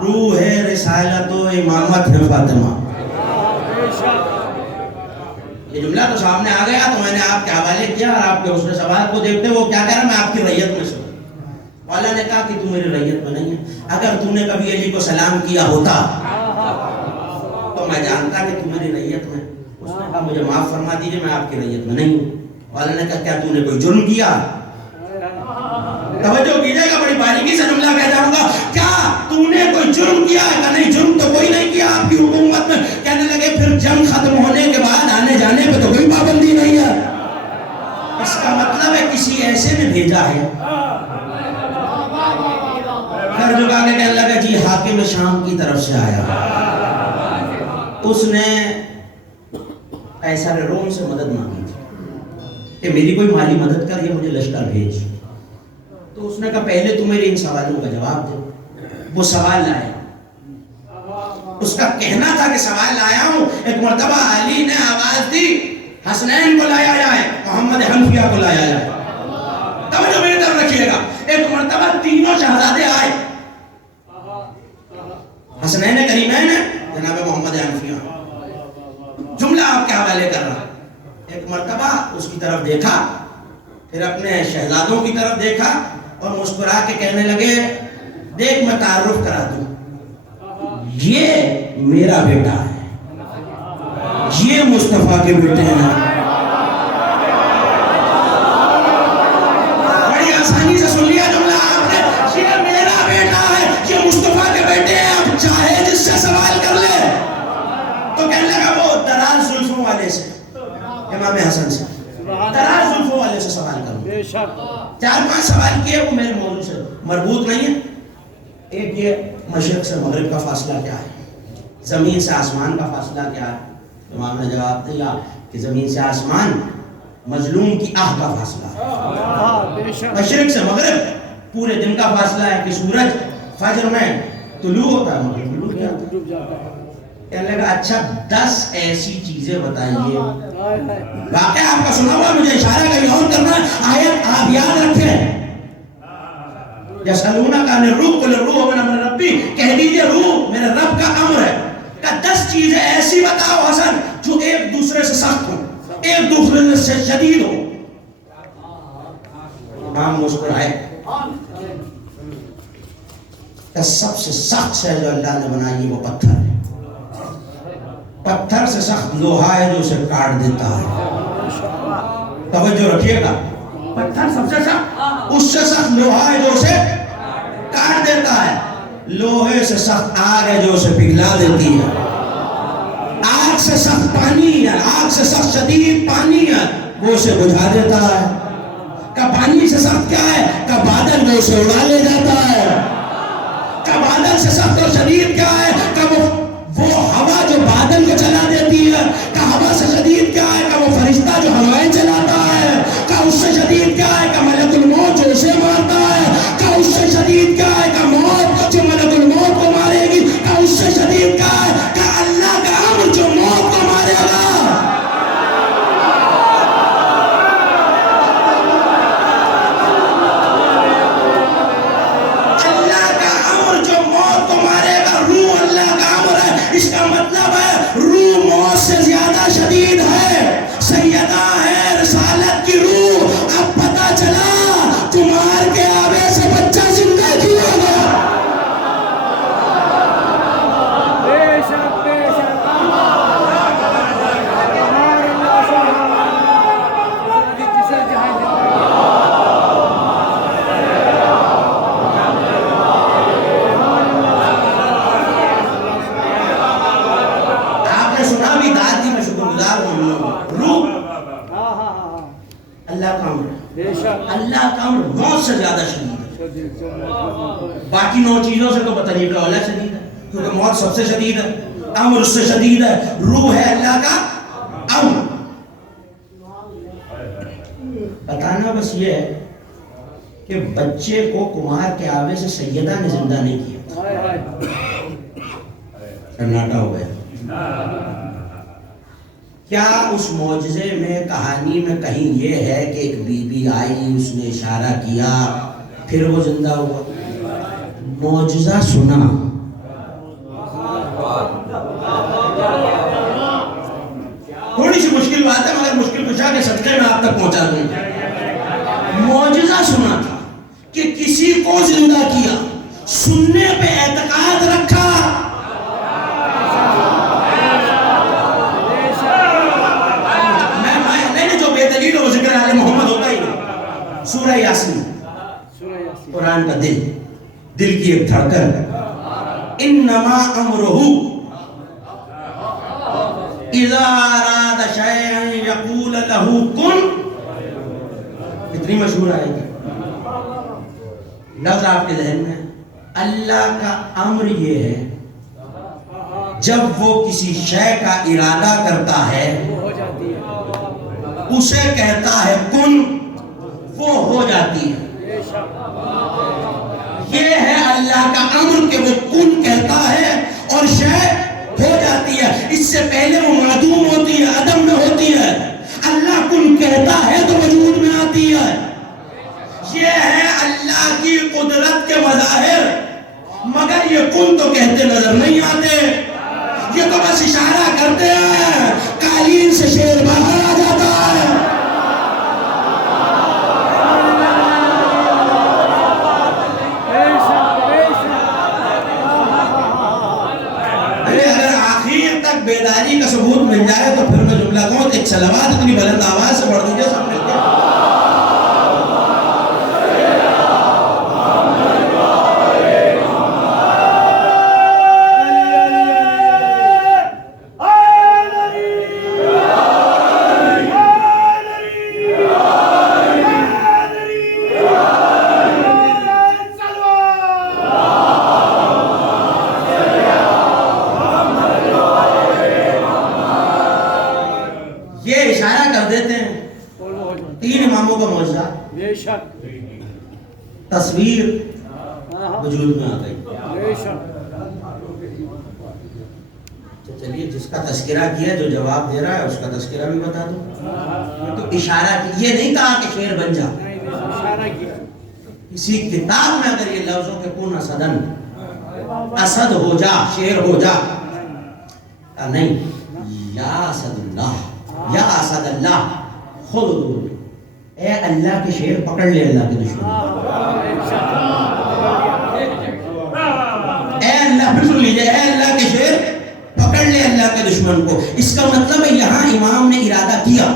روح رسالت و امامت ہے فاطمہ. یہ جملہ تو سامنے آ گیا تو میں نے آپ کے حوالے کیا, اور آپ کے حسن سوال کو دیکھتے وہ کیا کہہ رہا, میں آپ کی ریت میں سے. والا نے کہا کہ تم میری ریت میں نہیں ہے. اگر تم نے کبھی علی کو سلام کیا ہوتا تو میں جانتا کہ تم میری ریت میں. اس نے کہا مجھے معاف فرما دیجئے, میں آپ کی ریت میں نہیں ہوں. والا نے کہا کیا تم نے کوئی جرم کیا؟ توجہ کیجئے گا, بڑی باریکی سے جملہ کہہ جاؤں گا. کیا تو نے کوئی جرم کیا ہے؟ کہ نہیں جرم تو کوئی نہیں کیا آپ کی حکومت میں. کہنے لگے پھر جنگ ختم ہونے کے بعد آنے جانے پہ تو کوئی پابندی نہیں ہے. اس کا مطلب ہے کسی ایسے نے بھیجا ہے. گھر جھکا کے کہنے لگا جی حاکم شام کی طرف سے آیا. اس نے قیصر روم سے مدد مانگی تھی کہ میری کوئی مالی مدد کر یا مجھے لشکر بھیج. تو اس نے کہا پہلے تو میرے ان سوالوں کا جواب دے. وہ سوال لایا. اس کا کہنا تھا کہ سوال لایا ہوں. ایک مرتبہ علی نے آواز دی حسنین کو لایا جائے, محمد حنفیہ کو لایا جائے. توجہ میری طرف رکھیے گا. ایک مرتبہ تینوں شہزادے آئے, حسنین کریمین جناب محمد حنفیہ. جملہ آپ کے حوالے کر رہا. ایک مرتبہ اس کی طرف دیکھا, پھر اپنے شہزادوں کی طرف دیکھا اور مسکرا کے کہنے لگے دیکھ میں تعارف کرا دوں, یہ میرا بیٹا ہے, یہ مصطفیٰ کے بیٹے ہیں. بڑی آسانی سے سن لیا جملہ آپ نے, یہ میرا بیٹا ہے, یہ مصطفیٰ کے بیٹے ہیں, اب چاہے جس سے سوال کر لے. تو کہنے لگا وہ دراز زلفوں والے سے, امام حسن سے دراز زلفوں والے سے سوال کروں. 4-5 سوال کیے, وہ میرے موضوع سے مربوط نہیں ہے. ایک یہ مشرق سے مغرب کا فاصلہ کیا ہے, زمین سے آسمان کا فاصلہ کیا ہے. امام نے جواب دیا کہ زمین سے آسمان مظلوم کی آہ کا فاصلہ ہے. مشرق سے مغرب پورے دن کا فاصلہ ہے کہ سورج فجر میں طلوع ہوتا ہے, مغرب طلوع جاتا ہے. کہنے لگا اچھا 10 ایسی چیزیں بتائیے. واقعہ آپ کا سنا ہوا, مجھے اشارہ کہیں اور کرنا. آیت آپ یاد رکھیں, یسألونک عن الروح قل الروح من امر ربی, کہہ دیجئے روح میرے رب کا امر ہے. کہ 10 چیزیں ایسی بتاؤ حسن جو ایک دوسرے سے سخت ہوں, ایک دوسرے سے شدید ہوں. امام مسکرائے کہ سب سے سخت شے جو اللہ نے بنائی وہ پتھر ہے. پتھر سے سخت لوہا ہے جو اسے کاٹ دیتا ہے. توجہ رکھیے گا, پتھر سب سے سخت, اس سے سخت لوہا ہے جو اسے کاٹ دیتا ہے. لوہے سے سخت آگ ہے جو اسے پگھلا دیتی ہے. آگ سے سخت پانی ہے, آگ سے سخت شدید پانی ہے, وہ اسے بجھا دیتا ہے. کہ پانی سے سخت کیا ہے, کہ بادل وہ اسے اڑا لے جاتا ہے. کہ بادل سے سخت اور شدید کیا ہے, کہ وہ ہوا جو بادل کو چلا دیتی ہے. کہ ہوا سے شدید کیا ہے, کہ وہ فرشتہ جو ہوائیں چلاتا ہے. کہ اس سے شدید کیا ہے, کہ ملک الموت جو اسے مارتا ہے. کہ اس سے شدید کیا ہے, کہ موت جو ملک الموت کو مارے گی. کہ اس سے شدید کیا ہے, کہ اللہ کا امر جو موت کو مارے گا. اللہ کا امر جو موت کو مارے گا, روح اللہ کا امر ہے. اس کا مطلب ہے روح موت سے زیادہ شدید ہے. سیدہ ہے رسالت کی روح. اب پتہ چلا کمار کے آبے سے بچہ زندہ کیوں ہوگا. آپ نے سنا بھی, دادی میں شکر گزار ہوں. روح اللہ کا امر ہے. اللہ کا امر موت سے زیادہ شدید ہے. باقی 9 چیزوں سے تو بتائیے کہ اولا شدید ہے, کیونکہ موت سب سے شدید ہے, امر اس سے شدید ہے. روح ہے اللہ کا امر. بتانا بس یہ ہے کہ بچے کو کمار کے آوے سے سیدہ نے زندہ نہیں کیا. سناٹا ہو گیا. کیا اس معجزے میں, کہانی میں کہیں یہ ہے کہ ایک بی بی آئی, اس نے اشارہ کیا, پھر وہ زندہ ہوا؟ معجزہ سنا, تھوڑی سی مشکل بات ہے مگر مشکل کشا کے صدقے میں آپ تک پہنچا دوں. معجزہ سنا تھا کہ کسی کو زندہ کیا, سننے پہ اعتقاد رکھا. محمد ہوتا ہی نہیں. سورہ یاسین قرآن کا دل کی ایک دھڑکن. انما امرہ اذا اراد شیئا یقول لہ کن. اتنی مشہور آئے گی. لفظ آپ کے ذہن میں. اللہ کا امر یہ ہے جب وہ کسی شے کا ارادہ کرتا ہے اسے کہتا ہے کن، وہ ہو جاتی ہے. یہ ہے اللہ کا امر کہ وہ کن کہتا ہے اور شے ہو جاتی ہے. اس سے پہلے وہ معدوم ہوتی ہے، عدم میں ہوتی ہے. اللہ کن کہتا ہے تو وجود میں آتی ہے. یہ ہے اللہ کی قدرت کے مظاہر. مگر یہ کن تو کہتے نظر نہیں آتے، یہ تو بس اشارہ کرتے ہیں. قالین سے شیر باہر آ جاتا ہے. اگر آخر تک بیداری کا ثبوت مل جائے تو پھر میں جملہ کہوں. ایک صلوات اتنی بلند آواز سے پڑھ دیجیے سب مل کے. تصویر وجود میں آ گئی. چلیے جس کا تذکرہ کیا جو جواب دے رہا ہے اس کا تذکرہ بھی بتا دو. تو اشارہ کی، یہ نہیں کہا کہ شعر بن جا. کسی کتاب میں اگر یہ لفظوں کے کن اسدن، اسد ہو جا، شعر ہو جا، نہیں. یا اسد اللہ، یا اسد اللہ خود اے اللہ کے شعر پکڑ لے اللہ کے دشمن. اے اللہ، پھر سن لیجئے، اے اللہ کے شعر پکڑ لے اللہ کے دشمن کو. اس کا مطلب ہے یہاں امام نے ارادہ کیا،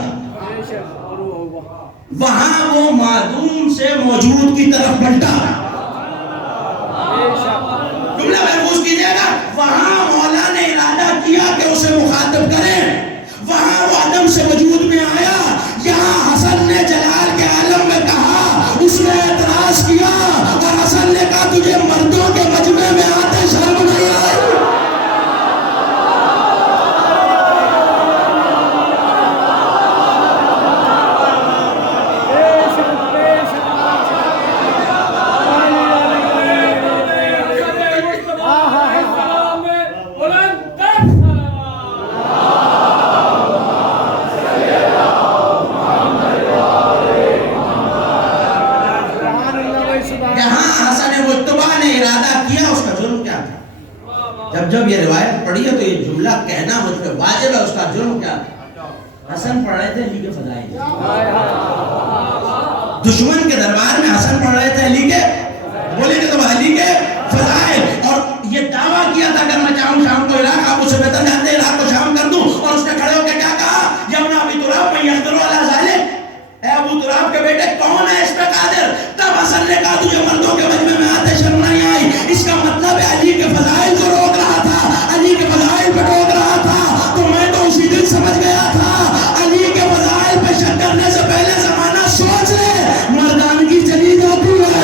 وہاں وہ معدوم سے موجود کی طرف پلٹا. جملہ محفوظ کیجئے گا. وہاں مولا نے ارادہ کیا کہ اسے مخاطب کریں، وہاں وہ عدم سے وجود میں آیا. یہاں حسن نے جلال کے عالم میں کہا، اس نے اعتراض کیا اور حسن نے کہا تجھے مردوں کے مجمع میں آتے شرم نہیں آئی. جب یہ روایت پڑھی ہے تو یہ جملہ کہنا مجھ پہ واجب ہے. اس کا جرم کیا تھا؟ حسن پڑھ رہے تھے علی کے فضائل. دشمن کے دربار میں حسن پڑھ رہے تھے علی کے، بولے کہ تو علی کے فضائل. اور یہ دعویٰ کیا تھا اگر میں چاہوں شام کو عراق، آپ اسے بہتر جانتے ہیں، عراق کو شام کر دوں. اور اس نے کھڑے ہو کے کیا کہا؟ یبن ابی تراب من یقدر علی ذلک. اے ابو تراب کے بیٹے کون ہے اس پہ قادر؟ تب حسن نے کہا تجھے مردوں کے مجمع میں آتے شرم نہیں آئی. اس کا مطلب ہے علی کے فضائل کو روک رہا تھا، علی کے فضائل پہ ٹوک رہا تھا. تو میں تو اسی دن سمجھ گیا تھا علی کے فضائل پہ شک کرنے سے پہلے زمانہ سوچ لے، مردانگی چلی جاتی ہے.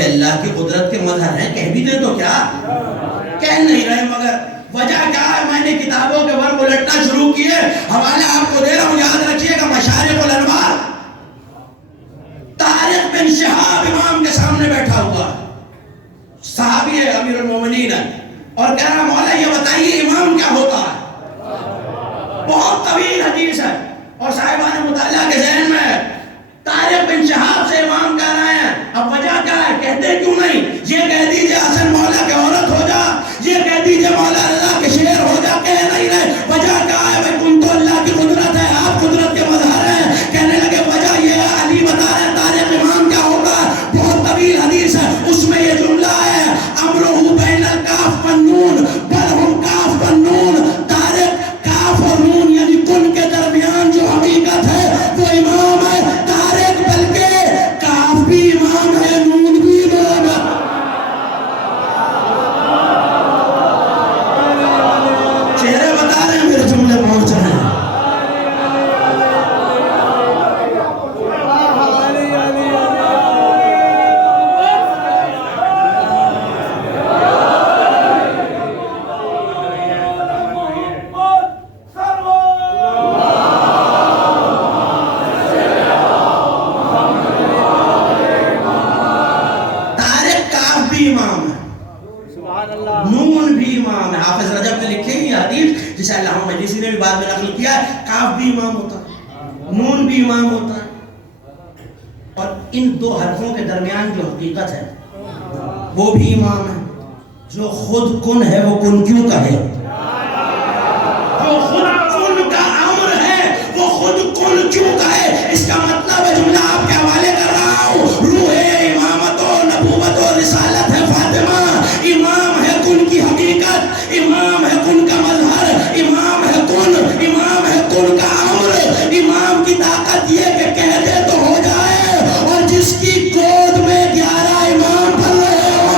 اللہ کی قدرت کے مظہر ہیں، کہہ بھی دیں تو کیا کہہ نہیں رہے. مگر وجہ کیا ہے؟ میں نے کتابوں کے ورق الٹنا شروع کیے. حوالے آپ کو دے رہا ہوں، یاد رکھیے گا. مشارق الانوار، طارق بن شہاب امام کے سامنے بیٹھا ہوا، صحابی ہے، امیر المومنین ہے، اور کہہ رہا مولا یہ بتائیے امام کیا ہوتا ہے. بہت طویل حدیث ہے اور صاحبان مطالعہ کے ذہن میں ہے. طارق بن شہاب قاف بھی امام ہوتا ہے، نون بھی امام ہوتا ہے، اور ان دو حرفوں کے درمیان جو حقیقت ہے وہ بھی امام ہے. جو خود کن ہے وہ کن کیوں کہے؟ جو خود کن کا امر ہے وہ خود کن کیوں کہے؟ اس کا مطلب ہے، جملہ آپ کے حوالے کر رہا ہوں، روح امامت و نبوت و رسالت ہے فاطمہ. امام ہے کن کی حقیقت، امام ہے کن کا مظہر، امام ہے کن کا امر. امام کی طاقت یہ کہ کہہ دے تو ہو جائے، اور جس کی گود میں 11 امام پڑھ رہے ہو.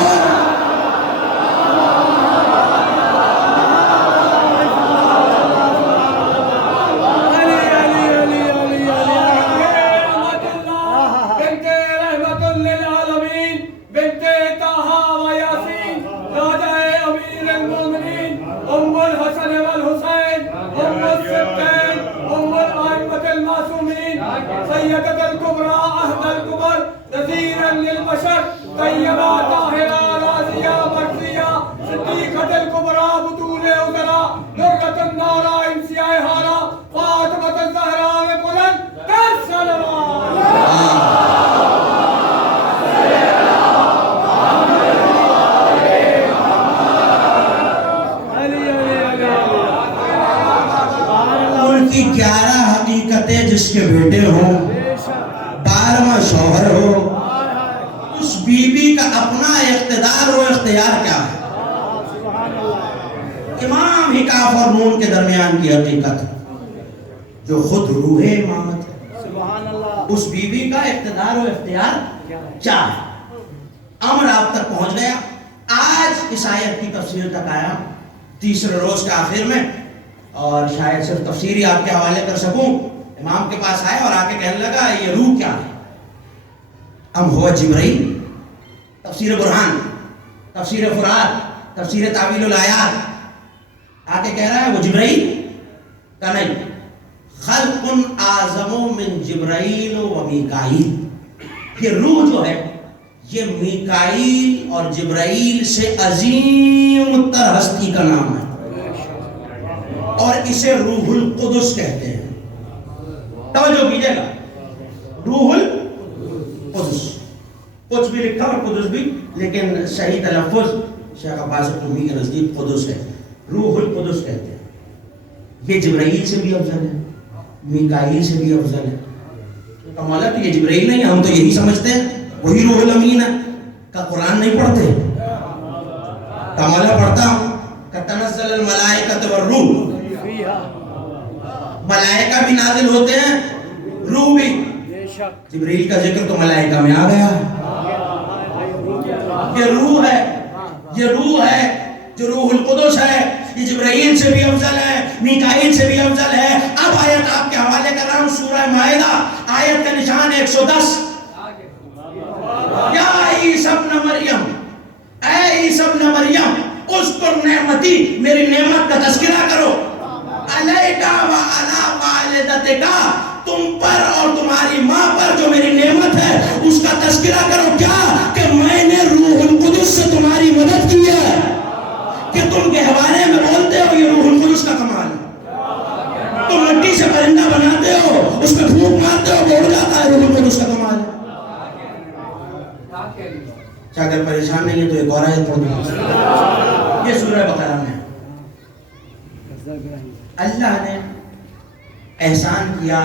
سیدة الكبرى أهدى الكبر نذيرا للبشر طيبة طاهرة رازية مرضية صديقة الكبرى بطول أذرا درة النار إنسياء هارا فاطمة الزهراء بلند كالسلوات. ان کی 11 حقیقتیں، جس کے بیٹے ہوں، 12واں شوہر ہو، اس بیوی کا اپنا اقتدار و اختیار کیا ہے؟ امام ہی کاف اور نون کے درمیان کی حقیقت ہے، جو خود روح امامت ہے. اس بیوی کا اقتدار و اختیار کیا ہے؟ امر آپ تک پہنچ گیا. آج اس آیت کی تفسیر تک آیا، تیسرے روز کے آخر میں، اور شاید صرف تفسیری آپ کے حوالے کر سکوں. امام کے پاس آیا اور آ کے کہنے لگا یہ روح کیا ہے؟ ام ہوا جبرائیل. تفسیر برہان، تفسیر فرات، تفسیر تعویل الآیات آ کے کہہ رہا ہے وہ جبرائیل کا نہیں، خلق اعظم من جبرائیل و میکائیل. یہ روح جو ہے یہ میکائیل اور جبرائیل سے عظیم تر ہستی کا نام ہے، اور اسے روح القدس کہتے ہیں. توجہ کیجئے گا، روح القدس، قدس بھی لکھا اور قدس بھی، لیکن صحیح تلفظ شیخ عباس قمی کے نزدیک قدس ہے، روح القدس کہتے ہیں. یہ جبرائیل سے بھی افضل ہے، میکائیل سے بھی افضل ہے. کمالا تو یہ جبرائیل نہیں، ہم تو یہی سمجھتے ہیں وہی روح الامین ہے. کا قرآن نہیں پڑھتے؟ کمالا پڑھتا ہوں کہ تنزل الملائکۃ والروح، ملائکہ بھی نازل ہوتے ہیں، روح بھی. جبریل کا ذکر تو ملائکہ میں آ گیا. یہ روح ہے، یہ روح ہے جو روح القدس ہے. یہ جبرائیل سے بھی افضل ہے، میکائیل سے بھی افضل ہے. اب آیت آپ کے حوالے کر رہا ہوں، سورہ مائدہ، آیت کا نشان 110. یا عیسی ابن مریم، اے عیسی ابن مریم، اذکر نعمتی، میری نعمت کا تذکرہ کرو، علیکا و علی والدتکا، تم پر اور تمہاری ماں پر جو میری نعمت ہے اس کا تذکرہ کرو. کیا کہ میں نے روح القدس سے تمہاری مدد کی ہے، کہ تم گہوارے میں بولتے ہو یہ روح القدس کا کمال ہے. تم مٹی سے پرندہ بناتے ہو، اس میں پھونک مارتے ہو، بول جاتا ہے، روح القدس کا کمال ہے. کیا اگر پریشان نہیں ہے تو ایک اور آیت پڑھ دوں. یہ سورہ بقرہ میں اللہ نے احسان کیا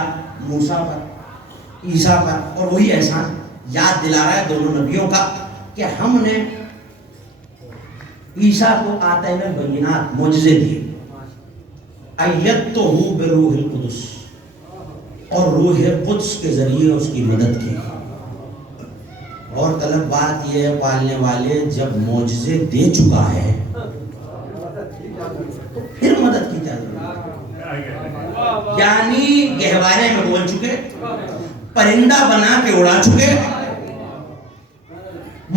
موسیٰ پر، عیسیٰ پر، اور وہی احسان یاد دلا رہا ہے دونوں نبیوں کا کہ ہم نے عیسیٰ کو آتینا بینات، معجزے دیے، ایدتہ بروح القدس، اور روح قدس کے ذریعے اس کی مدد کی. اور طلب بات یہ ہے پالنے والے، جب معجزے دے چکا ہے تو پھر مدد کی کیا ضرورت ہے؟ یعنی گہوارے میں بول چکے، پرندہ بنا کے اڑا چکے،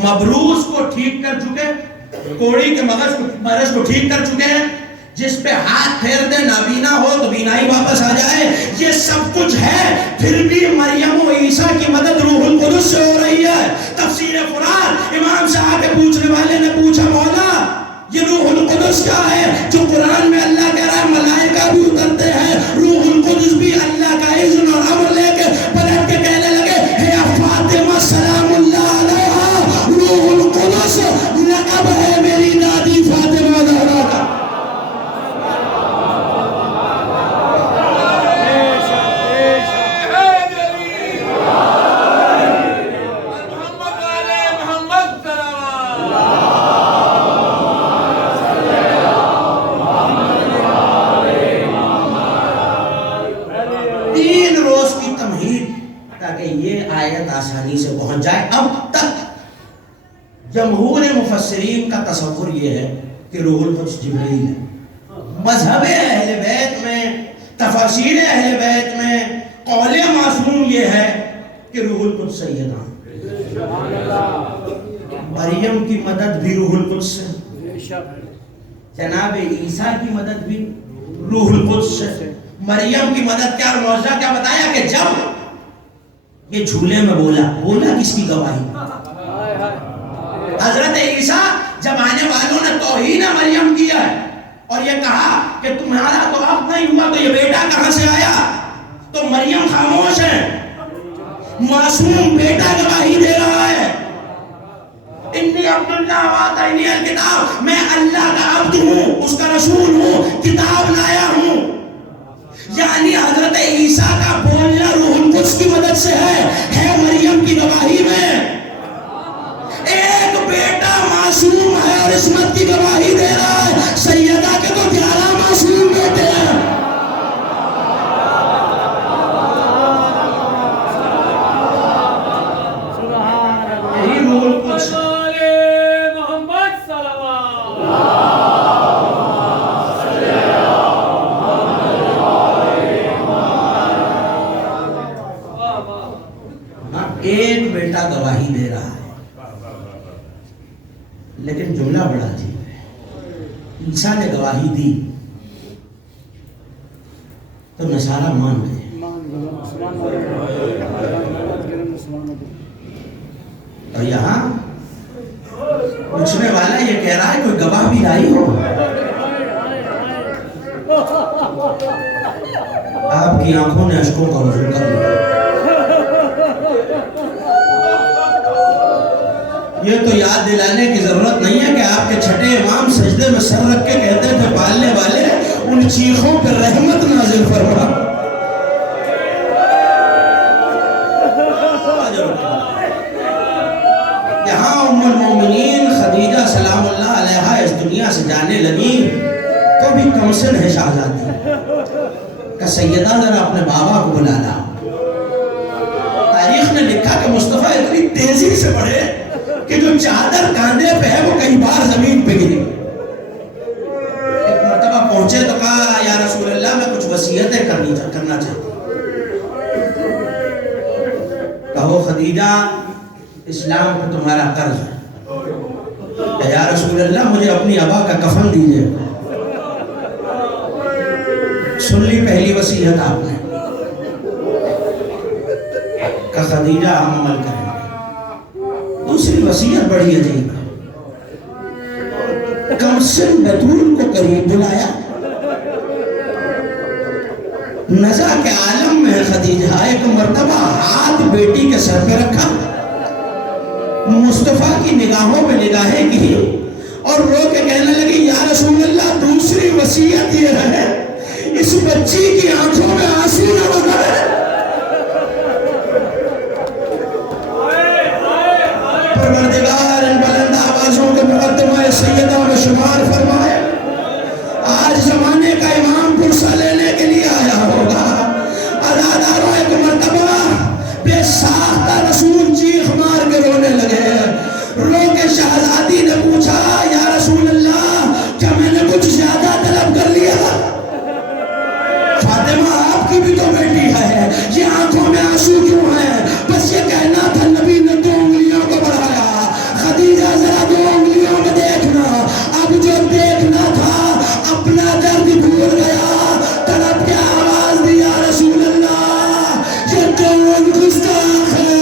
مبروز کو ٹھیک کر چکے، کوڑی کے مرض کو ٹھیک کر چکے ہیں، جس پہ ہاتھ پھیر دے نابینا ہو تو بینائی واپس آ جائے. یہ سب کچھ ہے، پھر بھی مریم و عیسیٰ کی مدد روح القدس سے ہو رہی ہے. تفسیر فرات، امام سے آ کے پوچھنے والے نے پوچھا مولا یہ روح القدس کیا ہے؟ جو قرآن میں اللہ کہہ رہا ہے ملائکہ بھی اترتے ہیں، روح القدس بھی اللہ کا اذن اور امر لے کے پلٹ کے کہنے لگے ہے فاطمہ سلام اللہ علیہا، روح القدس لقب ہے میری دادی فاطمہ زہرا کا۔ آسانی سے پہنچ جائے۔ اب تک جمہور مفسرین کا تصور یہ ہے کہ روح القدس جبرائیل ہے۔ مذہب اہل بیت میں، تفاسیر اہل بیت میں قول معصوم یہ ہے کہ روح القدس سیدہ مریم کی مدد بھی روح القدس سے، جناب عیسیٰ کی مدد بھی روح القدس سے۔ مریم کی مدد کیا اور معجزہ کیا بتایا کہ جب یہ جھولے میں بولا کس کی گواہی؟ حضرت عیسیٰ جب آنے والوں نے توہین مریم کیا ہے اور یہ کہا کہ تمہارا تو اب نہیں ہوا تو یہ بیٹا کہاں سے آیا، تو مریم خاموش ہے، معصوم بیٹا گواہی دے رہا ہے، انی عبداللہ وآتینی الکتاب، میں اللہ کا عبد ہوں، اس کا رسول ہوں، کتاب لایا ہوں۔ یعنی حضرت عیسیٰ کا بولنا روح القدس کی مدد سے ہے مریم کی گواہی میں۔ ایک بیٹا معصوم ہے اور عصمت کی گواہی دے رہا ہے، سیدہ کے تو 11 معصوم بیٹے ہیں۔ یہی روح القدس ایک بیٹا گواہی دے رہا ہے، لیکن جملہ بڑا عجیب ہے۔ عیسیٰ نے گواہی دی تو نصارہ مان گئے، اور یہاں پوچھنے والا یہ کہہ رہا ہے کوئی گواہ بھی لائی ہو؟ آپ کی آنکھوں نے اشکوں کا وضو کر لیا۔ یہ تو یاد دلانے کی ضرورت نہیں ہے کہ آپ کے چھٹے امام سجدے میں سر رکھ کے کہتے تھے پالنے والے ان چیخوں پر رحمت نازل فرما۔ یہاں ام المومنین خدیجہ سلام اللہ علیہا اس دنیا سے جانے لگی تو بھی کمسن ہے شہزادی کہ سیدہ ذرا اپنے بابا کو بلا لا۔ تاریخ نے لکھا کہ مصطفیٰ اتنی تیزی سے بڑھے کہ جو چادر کاندھے پہ ہے وہ کئی بار زمین پہ گری۔ ایک مرتبہ پہنچے تو کہا یا رسول اللہ میں کچھ وصیتیں کرنا چاہتا ہوں۔ کہو خدیجہ اسلام پہ تمہارا قرض ہے، یا رسول اللہ مجھے اپنی ابا کا کفن دیجئے۔ سن لی پہلی وصیت آپ نے کہ خدیجہ ہم عمل کریں۔ دوسری وصیت بڑی عجیب ہے، کمسن بطول کو قریب بلایا، نزا کے عالم میں خدیجہ ایک مرتبہ ہاتھ بیٹی کے سر پہ رکھا، مصطفیٰ کی نگاہوں پہ نگاہیں کی اور رو کے کہنے لگی یا رسول اللہ دوسری وصیت یہ ہے اس بچی کی آنکھوں میں آنسو نہ بہائے۔ پروردگار ان بلند آوازوں کے مقدمہ سیدہ میں شمار فرمائے۔ آج زمانے کا امام پرسہ لینے کے لیے آیا ہوگا، اداداروں ایک مرتبہ بے ساختہ رسول چیخ مار کے رونے لگے، رو کے شہزادی نے پوچھا یا رسول اللہ کیا میں نے کچھ زیادہ طلب کر لیا؟ فاطمہ آپ کی بھی تو بیٹی ہے، یہ آنکھوں میں آنسو کیوں ہے؟ بس یہ کہنا تھا نبی نے 2 انگلیوں کو بڑھایا، خدیجہ ذرا 2 انگلیوں میں دیکھنا، اب جو دیکھنا تھا اپنا درد بھول گیا، طلب کیا آواز دیا رسول اللہ یہ کون گستاخ ہے؟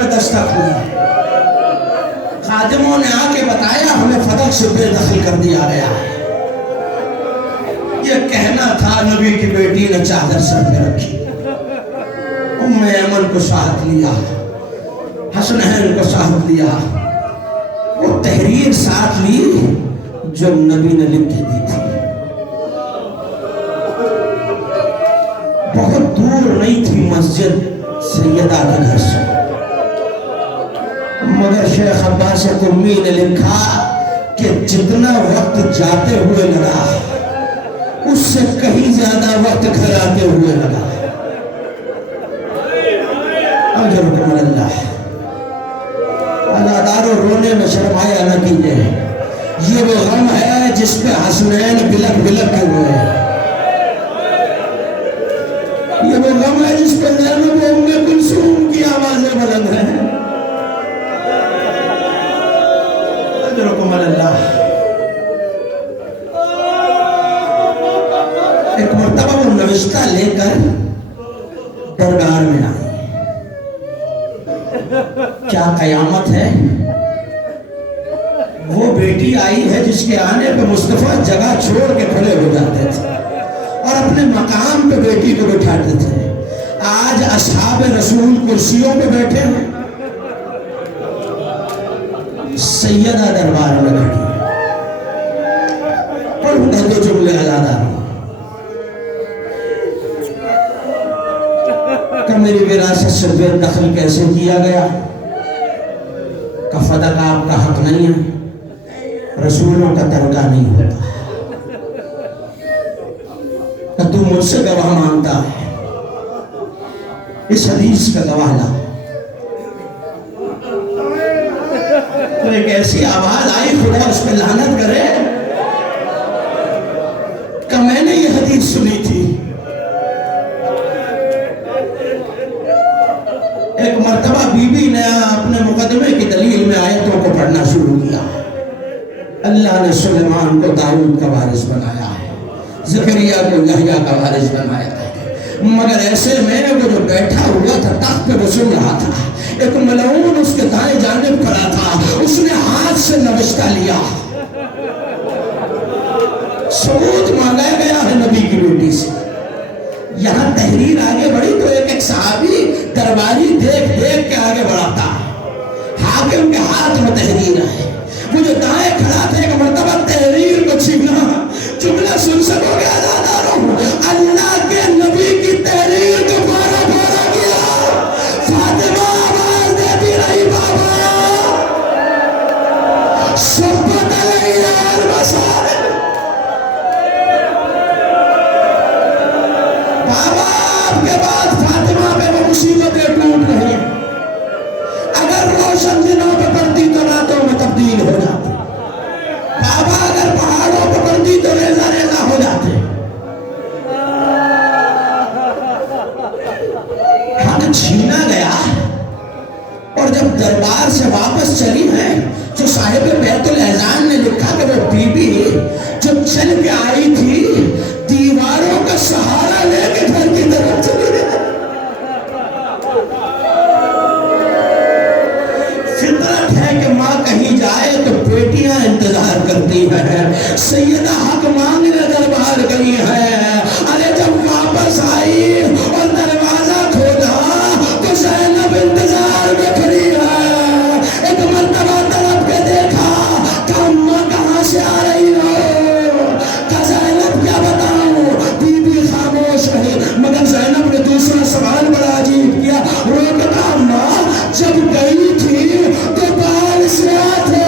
پہ دستک ہوئی. خادموں نے آ کے بتایا ہمیں فدق سے بے دخل کر دیا گیا ہے. یہ کہنا تھا نبی کی بیٹی نے چادر سر پہ رکھی. ام ایمن کو ساتھ لیا, حسنین کو ساتھ لیا, وہ تحریر ساتھ لی جو نبی نے لکھ کے دی تھی. بہت دور نہیں تھی مسجد سیدہ کے گھر سے, مگر شیخ عباس قمی نے لکھا کہ جتنا وقت جاتے ہوئے لگا اس سے کہیں زیادہ وقت گھر آتے ہوئے لگا. اجرکم اللہ. عزادارو رونے میں شرمایا نہ کیجئے, یہ وہ غم ہے جس پہ حسنین بلک بلک کے ہوئے ہیں. یہ وہ غم ہے جس پہ زینب و ام کلثوم کی آوازیں بلند ہیں. اجرکم اللہ. ایک مرتبہ وہ نوشتہ لے کر دربار میں آئی. کیا قیامت ہے, وہ بیٹی آئی ہے جس کے آنے پہ مصطفیٰ جگہ چھوڑ کے کھڑے ہو جاتے تھے اور اپنے مقام پہ بیٹی کو بٹھاتے تھے. آج اصحاب رسول کرسیوں پہ بیٹھے ہیں, سیدہ دربار میں کھڑی. پڑھوں گا دو جملے عزاداروں کہ میری وراثت سے بے دخل کیسے کیا گیا, کہ فدق آپ کا حق نہیں ہے, رسولوں کا ترکہ نہیں ہوتا, کہ تو مجھ سے گواہ مانگتا ہے, اس حدیث کا گواہ لا. تو ایک ایسی آواز آئی, خدا اس پہ لعنت کرے, کہ میں نے یہ حدیث سنی تھی. ایک مرتبہ بی بی نے اپنے مقدمے کی دلیل میں آیتوں کو پڑھنا شروع کیا. اللہ نے سلیمان کو داؤد کا وارث بنایا ہے, زکریا کو یحییٰ کا وارث بنایا ہے, مگر ایسے میں وہ جو بیٹھا ہوا تھا تخت پہ وہ سن رہا تھا, ایک ملعون اس کے دائیں جانب کھڑا تھا, اس نے ہاتھ سے نوشتہ لیا. ثبوت مانگا گیا ہے نبی کی بیٹی سے. یہاں تحریر آگے بڑھی تو ایک ایک صحابی درباری دیکھ دیکھ کے آگے بڑھاتا ہے. حاکم کے ہاتھ میں تحریر ہے, وہ جو دائیں کھڑا تھا ایک مرتبہ تحریر کو چھینا. جملہ سن سکو گے عزاداروں, اللہ کے نبی کی تحریر کو پارا پارا کیا. فاطمہ آواز دیتی رہی, بابا شبت علیہ البصائر, بابا آپ کے بعد فاطمہ پہ وہ مصیبتیں ٹوٹ رہی ہیں. اگر روشن دنوں پہ پڑتی تو راتوں میں تبدیل ہو جاتی. بابا اگر پہاڑوں پہ پڑتی تو ریزہ ریزہ ہو جاتے. حق چھینا گیا, اور جب دربار سے واپس چلی ہیں, جو صاحب بیت الاذان نے لکھا کہ وہ بی بی جو چل کے آئی تھی دیواروں کا سہارا لے کے گھر کی طرف چلی گئی. فطرت ہے کہ ماں کہیں جائے تو بیٹیاں انتظار کرتی ہیں. سیدہ حق مانگنے دربار گئی ہے. ارے جب واپس آئی اور دروازہ کھولا تو زینب انتظار میں کھڑی ہے. ایک مرتبہ طرف کے دیکھا کہ اماں کہاں سے آ رہی ہو, کہ زینب کیا بتاؤں. بی بی خاموش رہی, مگر زینب نے دوسرا سوال بڑا عجیب کیا. روکتا اماں جب گئی تھی تو بال سیا تھے,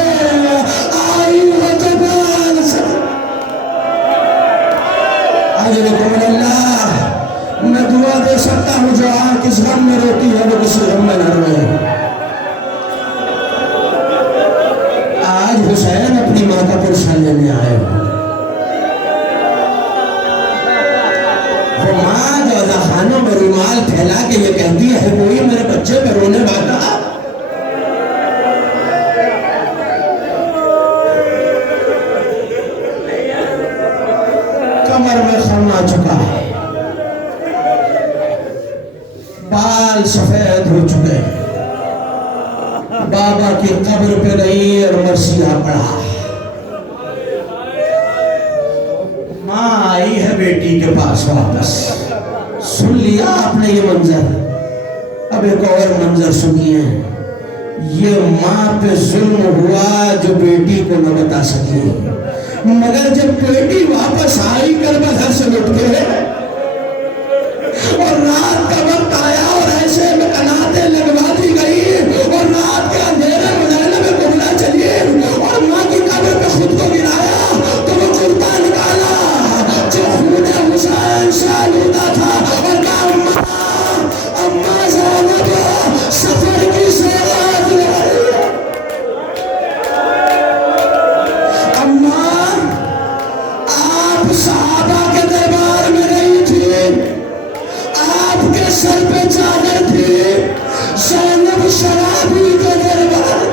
آئی ہو تو بال سیا. اجرکم اللہ. میں دعا دے سکتا ہوں جو آنکھ اس غم میں روتی ہے وہ کسی غم میں نہ روئے. آج حسین اپنی ماں کا پرسہ لینے آئے ہو. وہ ماں جو اذاخانوں میں رومال پھیلا کے یہ کہتی ہے کوئی میرے بچے پہ رونے والا. کمر میں خم آ چکا ہے, بال سفید ہو چکے ہیں, بابا کی قبر پہ گئی اور مرثیہ پڑھا. ماں آئی ہے بیٹی کے پاس واپس. سن لیا آپ نے یہ منظر. اب ایک اور منظر سنیے. یہ ماں پہ ظلم ہوا جو بیٹی کو نہ بتا سکی، مگر جب بیٹی واپس آئی کربلا گھر سے لٹ کے اور رات کا وقت آیا اور ایسے میں قناتیں لگوا دی گئی اور رات کے اندھیرے مدینہ میں گھومنا چلیے اور ماں کی قبر پہ خود کو گرایا تو وہ کرتا نکالا جو خون حسین سے آلودہ تھا اور کہا اماں زینب سفر کی سوغات لائی. اماں آپ صحابہ کے دربار میں گئی تھی، آپ کے سر پہ چادر تھی. زینب شرابی کا دربار.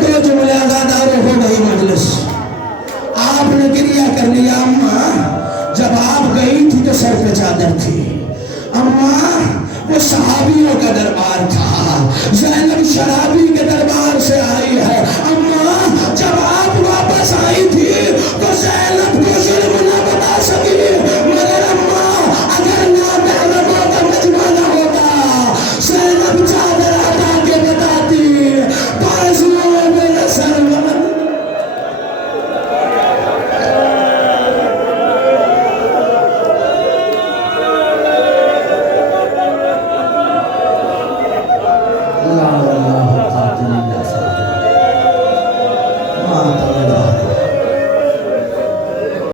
دو جملے آزادار ہو گئی مجلس. آپ نے گریہ کر لیا. اماں جب آپ گئی تھی تو سر پہ چادر تھی. اماں وہ صحابیوں کا دربار تھا. زینب شرابی کے دربار سے آئی